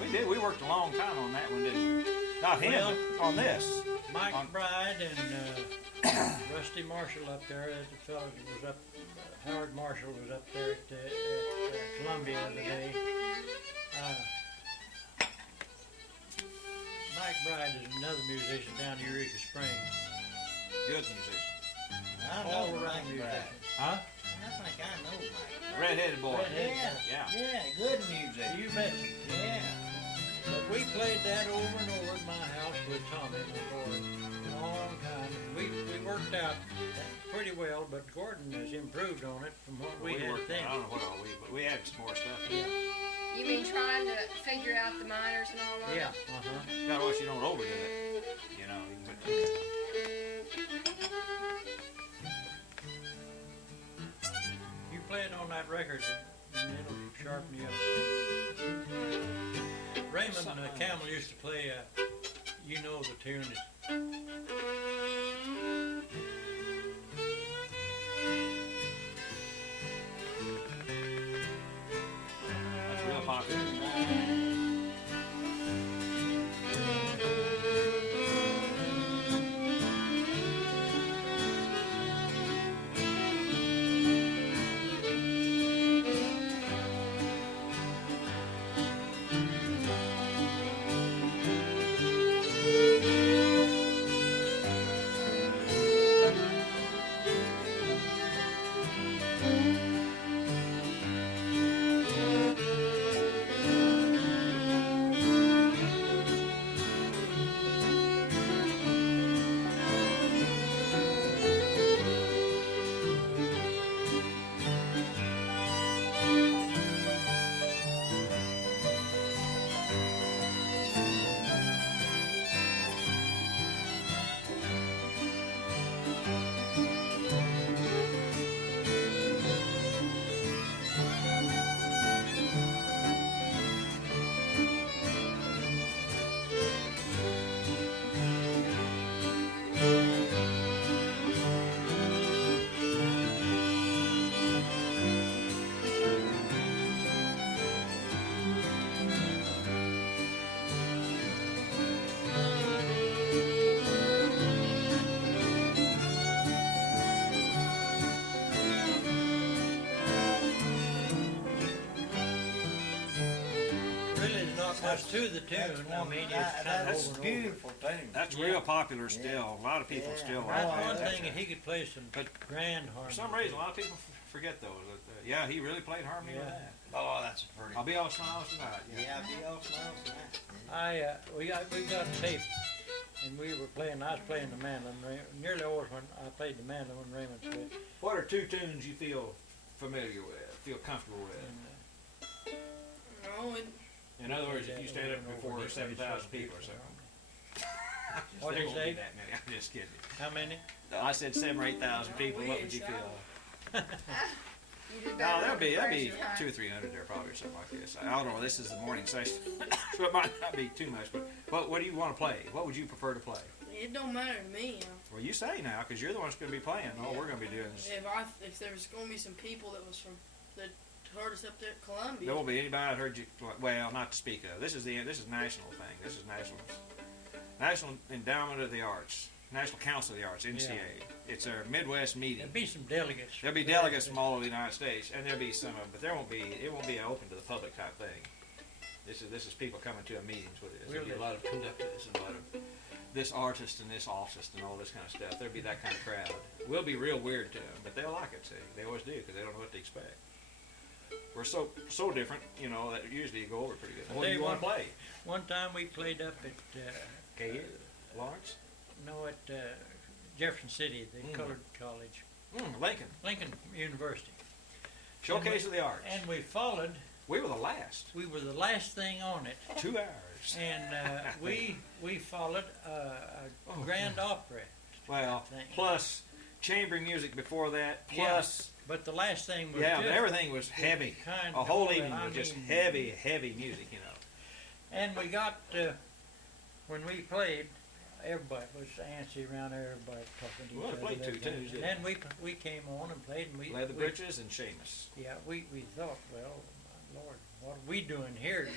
we did. We worked a long time on that one, didn't we? Not him, Well, but on this. Mike On- Bride and Rusty Marshall up there, the fellow that was up, Howard Marshall was up there at Columbia the other day. Mike Bride is another musician down in Eureka Springs. Good musician. I All know around Mike musician. Bride. Huh? I think I know Mike. Redheaded boy. Redhead. Yeah, Yeah. yeah, good music. You bet. Yeah. But we played that over and over at my house with Tommy, my boy, a long time. We worked out pretty well, but Gordon has improved on it from what we had worked. then. I don't know what all but we added some more stuff. Yeah, You mean trying to figure out the minors and all that? yeah, Gotta watch you don't overdo it. You know. You can You play it on that record, and it'll sharpen you up. Raymond Camel used to play, you know the tune. That's real popular. Much to the tune. I mean, it's kind of that's over and over. beautiful tune. That's Yeah. real popular still. A lot of people still like That's that. one that's thing, right. he could play some grand For harmony. some reason, a lot of people forget those. Yeah, he really played harmony with Yeah. that. Oh, that's a pretty. I'll be all smiles tonight. Yeah, be all smiles tonight. We got tape, and we were playing. I was playing the mandolin. Nearly always when I played the mandolin when Raymond played. What are two tunes you feel familiar with, feel comfortable with? And, No, it, In other words, if you stand up over and before over, 7,000 people or something. What'd There you won't be say? that many. I'm just kidding. how many? I said 7,000 or 8,000 people. What would you feel? You did No, better that'd than be the first time. 200 or 300 there probably or something like this. I don't know. This is the morning session, so it might not be too much. But what do you want to play? What would you prefer to play? it don't matter to me. Well, you say now, because you're the one that's going to be playing. All we're going to be doing is If there's going to be some people that heard us up there at Columbia, there won't be anybody that heard you. Well, not to speak of. This is national thing. This is National Endowment of the Arts, National Council of the Arts, NCA. Yeah. It's our Midwest meeting. There'll be some delegates. There'll be delegates from all over the United States, and there'll be some of them, but it won't be open to the public type thing. This is people coming to a meetings with this. There'll be a lot of conductors and a lot of this artist and this artist and all this kind of stuff. There'll be that kind of crowd. We'll be real weird to them, but they'll like it. See, they always do because they don't know what to expect. We're so different, you know, that usually you go over pretty good. What do you want to play? One time we played up at Lawrence? no, at Jefferson City, the Colored College, Lincoln. Lincoln University, Showcase of the Arts. and we followed. We were the last. We were the last thing on it, 2 hours. and we followed a grand opera. Well, thing. plus chamber music before that, Yeah. plus But the last thing was yeah, just everything was heavy. kind A whole of, evening I was just mean, heavy music, you know. And we got when we played, everybody was antsy around there, everybody talking to each Well, other. they played and two everything. tunes, And didn't then we came on and played, and we Leather we- Britches and Shamus. Yeah, we thought, well, my Lord, what are we doing here?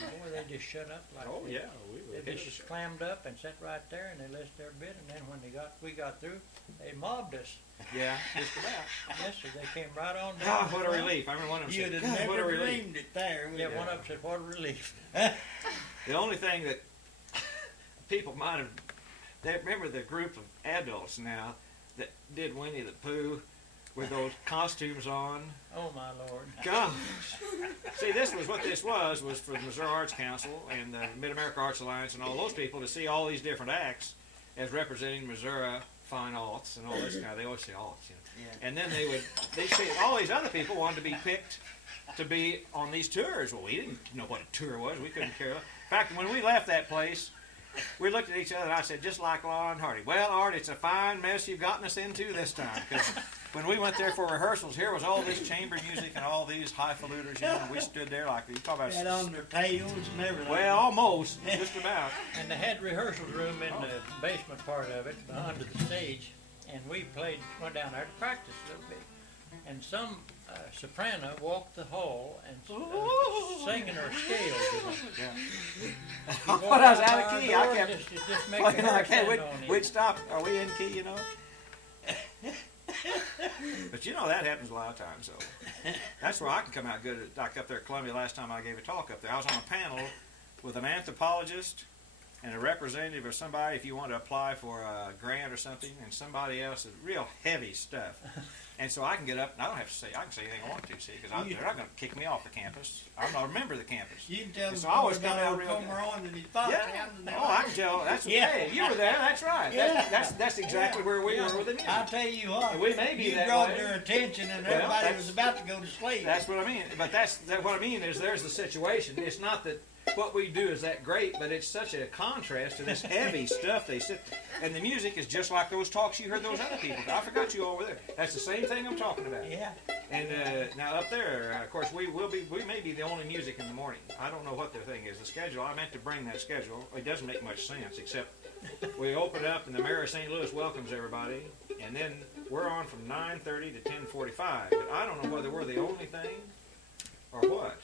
Boy, they just shut up like Oh that. yeah, we were. They just clammed up and sat right there, and they listened to every bit. And then when we got through, they mobbed us. Yeah, just about. Yes, sir. They came right on down. Ah, the what a front. relief! I remember one of them You'd said, have "God, what a never relief." dreamed it there. would Yeah, you? one of them said, "What a relief." The only thing that people might have, they remember the group of adults now that did Winnie the Pooh with those costumes on. Oh my Lord. Gosh. See, this was what this was for the Missouri Arts Council and the Mid-America Arts Alliance and all those people to see all these different acts as representing Missouri fine arts and all this kind of, they always say arts, you know. Yeah. And then they see all these other people wanted to be picked to be on these tours. Well, we didn't know what a tour was. We couldn't care. In fact, when we left that place, we looked at each other and I said, just like Law and Hardy, well, Art, it's a fine mess you've gotten us into this time. Because when we went there for rehearsals, here was all this chamber music and all these highfaluters, you know, and we stood there like, you talk about, Had on their tails and everything. well, almost, just about. And they had rehearsal room in the basement part of it, under the stage, and we went down there to practice a little bit. And some soprano walked the hall and singing her scales. You know. Yeah. When I was out of key, I kept just make playing the hair like that. stand on We'd you. stop. Are we in key, you know? But you know that happens a lot of times, so that's where I can come out good. Like up there at Columbia last time I gave a talk up there, I was on a panel with an anthropologist and a representative of somebody if you want to apply for a grant or something, and somebody else is real heavy stuff. And so I can get up and I don't have to say, I can say anything I want to, see, because they're not going to kick me off the campus. I'm not a member of the campus. You can tell And them so I always about come out old real good. Pomeroy and his thoughts. Yeah. Oh, I can tell. That's Yeah. hey, you were there. That's right. Yeah. That's exactly where we were with the music. I'll tell you what. And we may be you that brought way. their attention and Well, everybody that's- was about to go to sleep. That's what I mean. But what I mean is there's the situation. It's not that what we do is that great, but it's such a contrast to this heavy stuff they sit. And the music is just like those talks you heard those other people. I forgot you all were there. That's the same thing I'm talking about. Yeah. And now up there, of course, we may be the only music in the morning. I don't know what their thing is. The schedule, I meant to bring that schedule. It doesn't make much sense, except we open up and the mayor of St. Louis welcomes everybody, and then we're on from 9:30 to 10:45. But I don't know whether we're the only thing or what.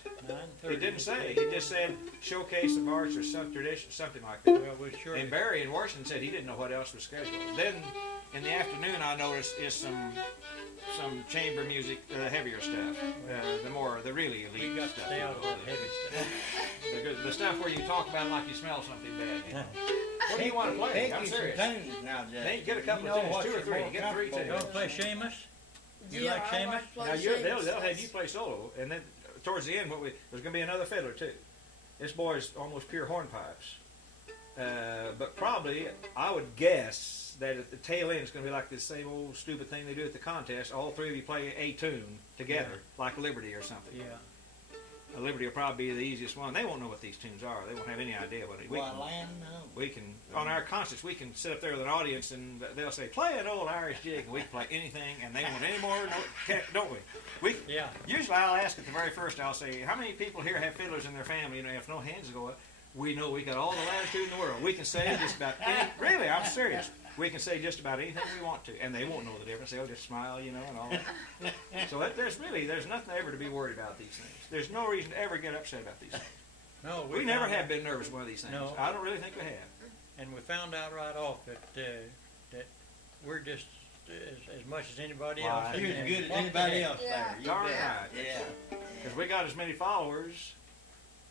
9:30. He didn't say. He just said showcase of arts or some tradition, something like that. Well, we sure. And Barry in Washington said he didn't know what else was scheduled. Then in the afternoon, I noticed is some chamber music, heavier stuff, the really elite We got to stuff. stay out of that heavy stuff. The stuff where you talk about it like you smell something bad. You know? What do you want to play? Pick I'm you some serious. tunes now, Jay. They get a couple You of know tunes, what 2 or you're 3. more Get 3 comfortable tunes. You want to play Shamus? You yeah, like I Shamus? like to play Now Shamus. they'll have you play solo, and then towards the end, there's going to be another fiddler too. This boy's almost pure hornpipes, but probably I would guess that at the tail end it's going to be like this same old stupid thing they do at the contest. All three of you play a tune together, like Liberty or something. Yeah. Liberty will probably be the easiest one. They won't know what these tunes are. They won't have any idea what it. Why, land, no. We can on our concerts we can sit up there with an audience and they'll say play an old Irish jig and we can play anything and they want any more, don't we? We Yeah. usually I'll ask at the very first. I'll say how many people here have fiddlers in their family. You know, if no hands go up, we know we got all the latitude in the world. We can say just about any. Really, I'm serious. We can say just about anything we want to, and they won't know the difference. They'll just smile, you know, and all that. So there's nothing ever to be worried about these things. There's no reason to ever get upset about these things. No, We never found have out- been nervous about these things. No. I don't really think we have. And we found out right off that we're just as much as anybody Why, else. You're and as good as what anybody the heck. else there. You Darn bet. right. Yeah. Because we got as many followers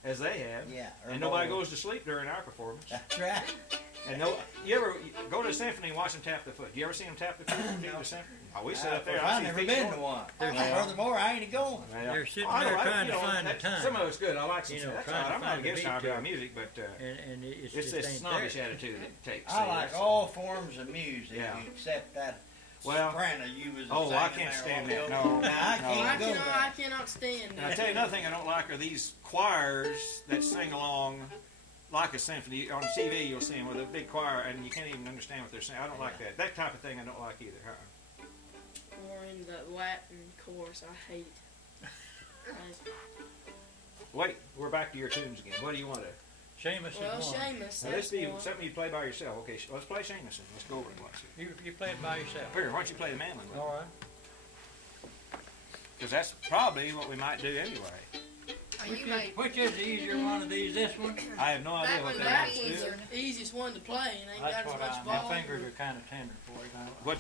as they have, Yeah. and nobody goes to sleep during our performance. That's right. And you ever go to a symphony and watch them tap the foot? You ever see them tap the foot? No. The symphony? Oh, we sit up there. I've see never people been going. to one. Yeah. Furthermore, I ain't going. Yeah. They're sitting I there don't- trying to you know, find the that- time. Some of it's good. I like some. You know, That's all trying right. to I'm not find the against beat time to about it. music, but And it's it's just this ain't snobbish there. attitude it takes. I see, like that's- all forms of music Yeah. except that Well, soprano you was oh, I singing can't there stand a that. while ago. No, Now, I no. can't go there. I cannot stand And I that. tell you another thing I don't like are these choirs that sing along like a symphony. On TV you'll see them with a big choir and you can't even understand what they're saying. I don't like that. That type of thing I don't like either. Or in the Latin chorus, I hate. Like, Wait, we're back to your tunes again. What do you want to Shamus Well, is one. Shamus, Now, that's this be one. something you play by yourself. Okay, let's play Shamus then. Let's go over it once. You play it by yourself. Here, why don't you play the mandolin with me? All right. Because that's probably what we might do anyway. Oh, you may, Which is the easier one of these? This one? I have no idea That what one that might is. be easier. The easiest one to play and ain't That's got as what much my volume. fingers are kind of tender for it. What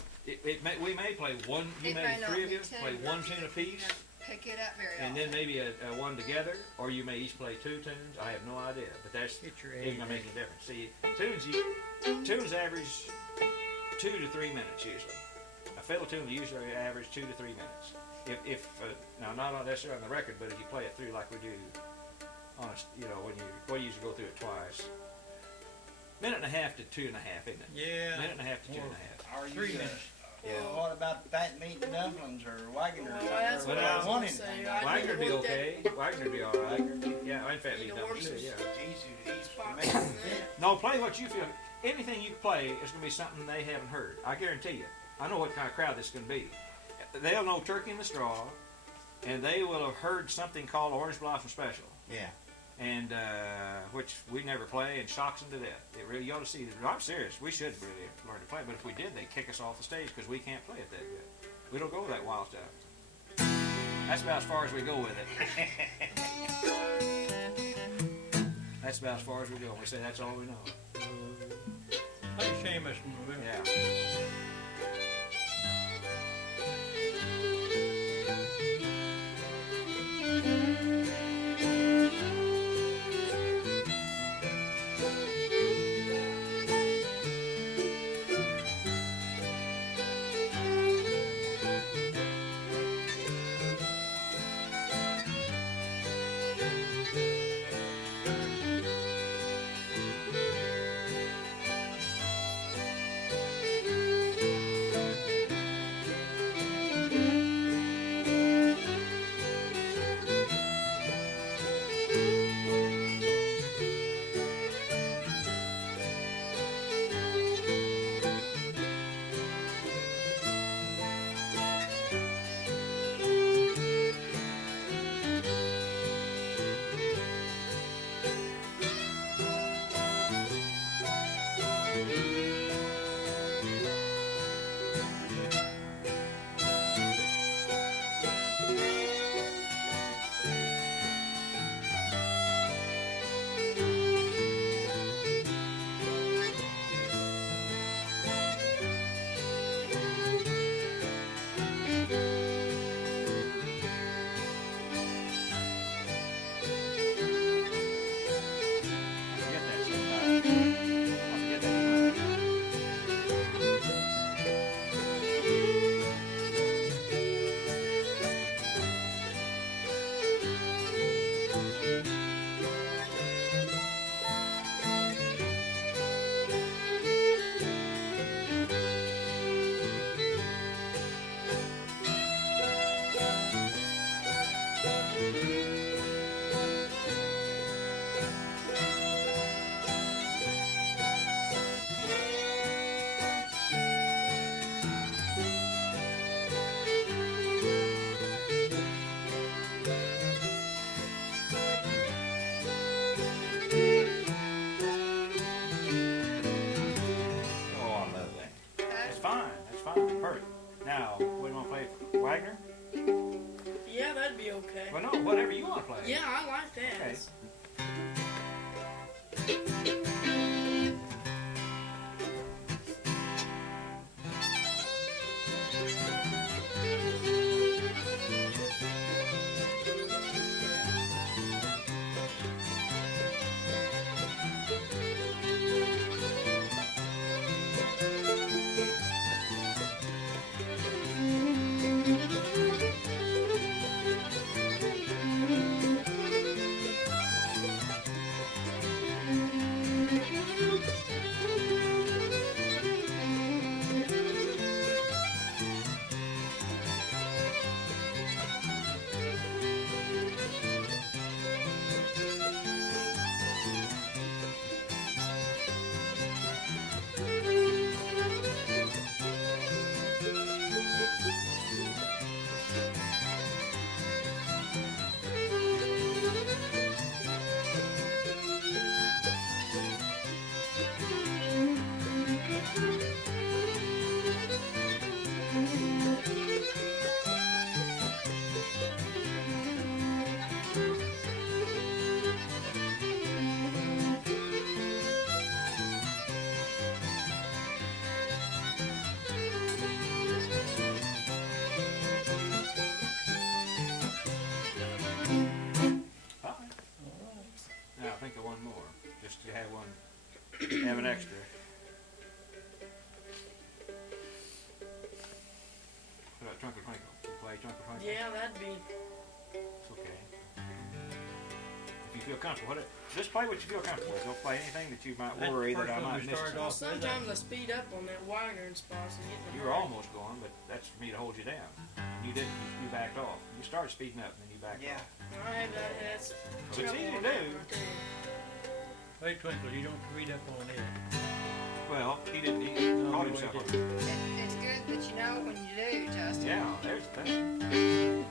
we may play one. You It may may not three of be you play tuned. one tune apiece, pick it up very and often. then maybe a one together, or you may each play two tunes. I have no idea, but that's Get your ain't age. gonna make any difference. See, tunes average 2 to 3 minutes usually. A fiddle tune will usually average 2 to 3 minutes. If now not necessarily on the record, but if you play it through like we do on a, we usually go through it twice. Minute and a half to 2.5, isn't it? Yeah. Minute and a half to 2.5. Are you, 3 minutes. What about fat meat and dumplings or Wagner? Well, that's Well, what I was one gonna in- say. Wagner'd be okay. Wagner'd be all right. Yeah, and fat Need meat to dumplings work too. Yeah. Easy to eat for Spots me. in there. No, play what you feel. Anything you play is going to be something they haven't heard. I guarantee you. I know what kind of crowd this is going to be. They'll know Turkey in the Straw, and they will have heard something called Orange Blossom Special, Yeah. and which we never play and shocks them to death. It really, you ought to see. I'm serious. We should really learn to play, but if we did, they'd kick us off the stage because we can't play it that good. We don't go with that wild stuff. That's about as far as we go with it. That's about as far as we go. We say that's all we know. Play Shamus and we'll Yeah. Forget that sometimes. I forget that sometimes. Oh, I love that. That's fine. That's fine. Perfect. Now, what do you want to play? Wagner? Yeah, that'd be okay. Well, no, whatever you want to play. Yeah, I like that. Okay. have an extra. What about Twinkle Twinkle? You play Twinkle Twinkle? Yeah, that'd be. It's okay. If you feel comfortable with it, just play what you feel comfortable with. Don't play anything that you might That worry that first I one might we miss. started Well, off with, sometimes I speed up on that Wagner spots and get in You the were hurry. almost going, but that's for me to hold you down. And you didn't. You backed off. You started speeding up, and then you backed Yeah. off. I have that. That's It's trouble easy to on that do. right there. Hey, Twinkle, you don't read up on it. Well, he didn't. He No, caught he himself on didn't. it. It's good that you know when you do, Justin. Yeah, there's the thing.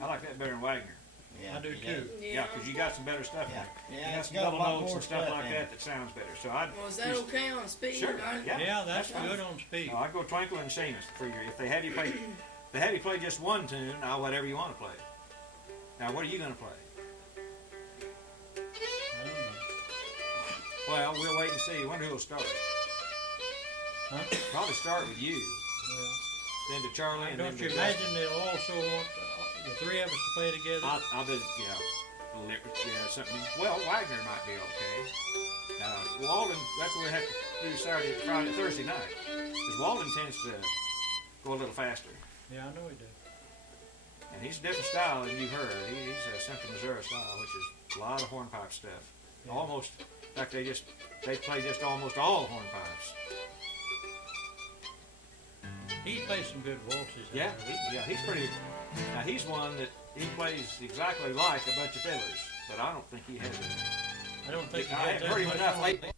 I like that better than Wagner. Yeah, I do he too. does. Yeah, because you got some better stuff in Yeah, there. yeah, You got it's some got a double lot notes more and stuff stuff like in that it. that sounds better. So I'd Was that okay on speed? Sure. I- Yeah, That's fine. good on speed. No, I'd go Twinkle and Shamus for your. If they have you play just one tune, now whatever you want to play. Now what are you going to play? I don't know. Well, we'll wait and see. Wonder who'll start. Huh? Probably start with you, Well, then to Charlie, and don't then you to imagine they'll also want the three of us to play together? I'll do, yeah, something. Well, Wagner might be okay. Walden, that's what we have to do Saturday, Friday, Thursday night. Because Walden tends to go a little faster. Yeah, I know he did. And he's a different style than you've heard. He's a Central Missouri style, which is a lot of hornpipe stuff. Yeah. Almost, like they play just almost all hornpipes. He plays some good waltzes. Yeah, he's pretty. Now he's one that he plays exactly like a bunch of fiddlers, but I don't think he has it. I don't think he I has haven't that heard him much enough on lately. it.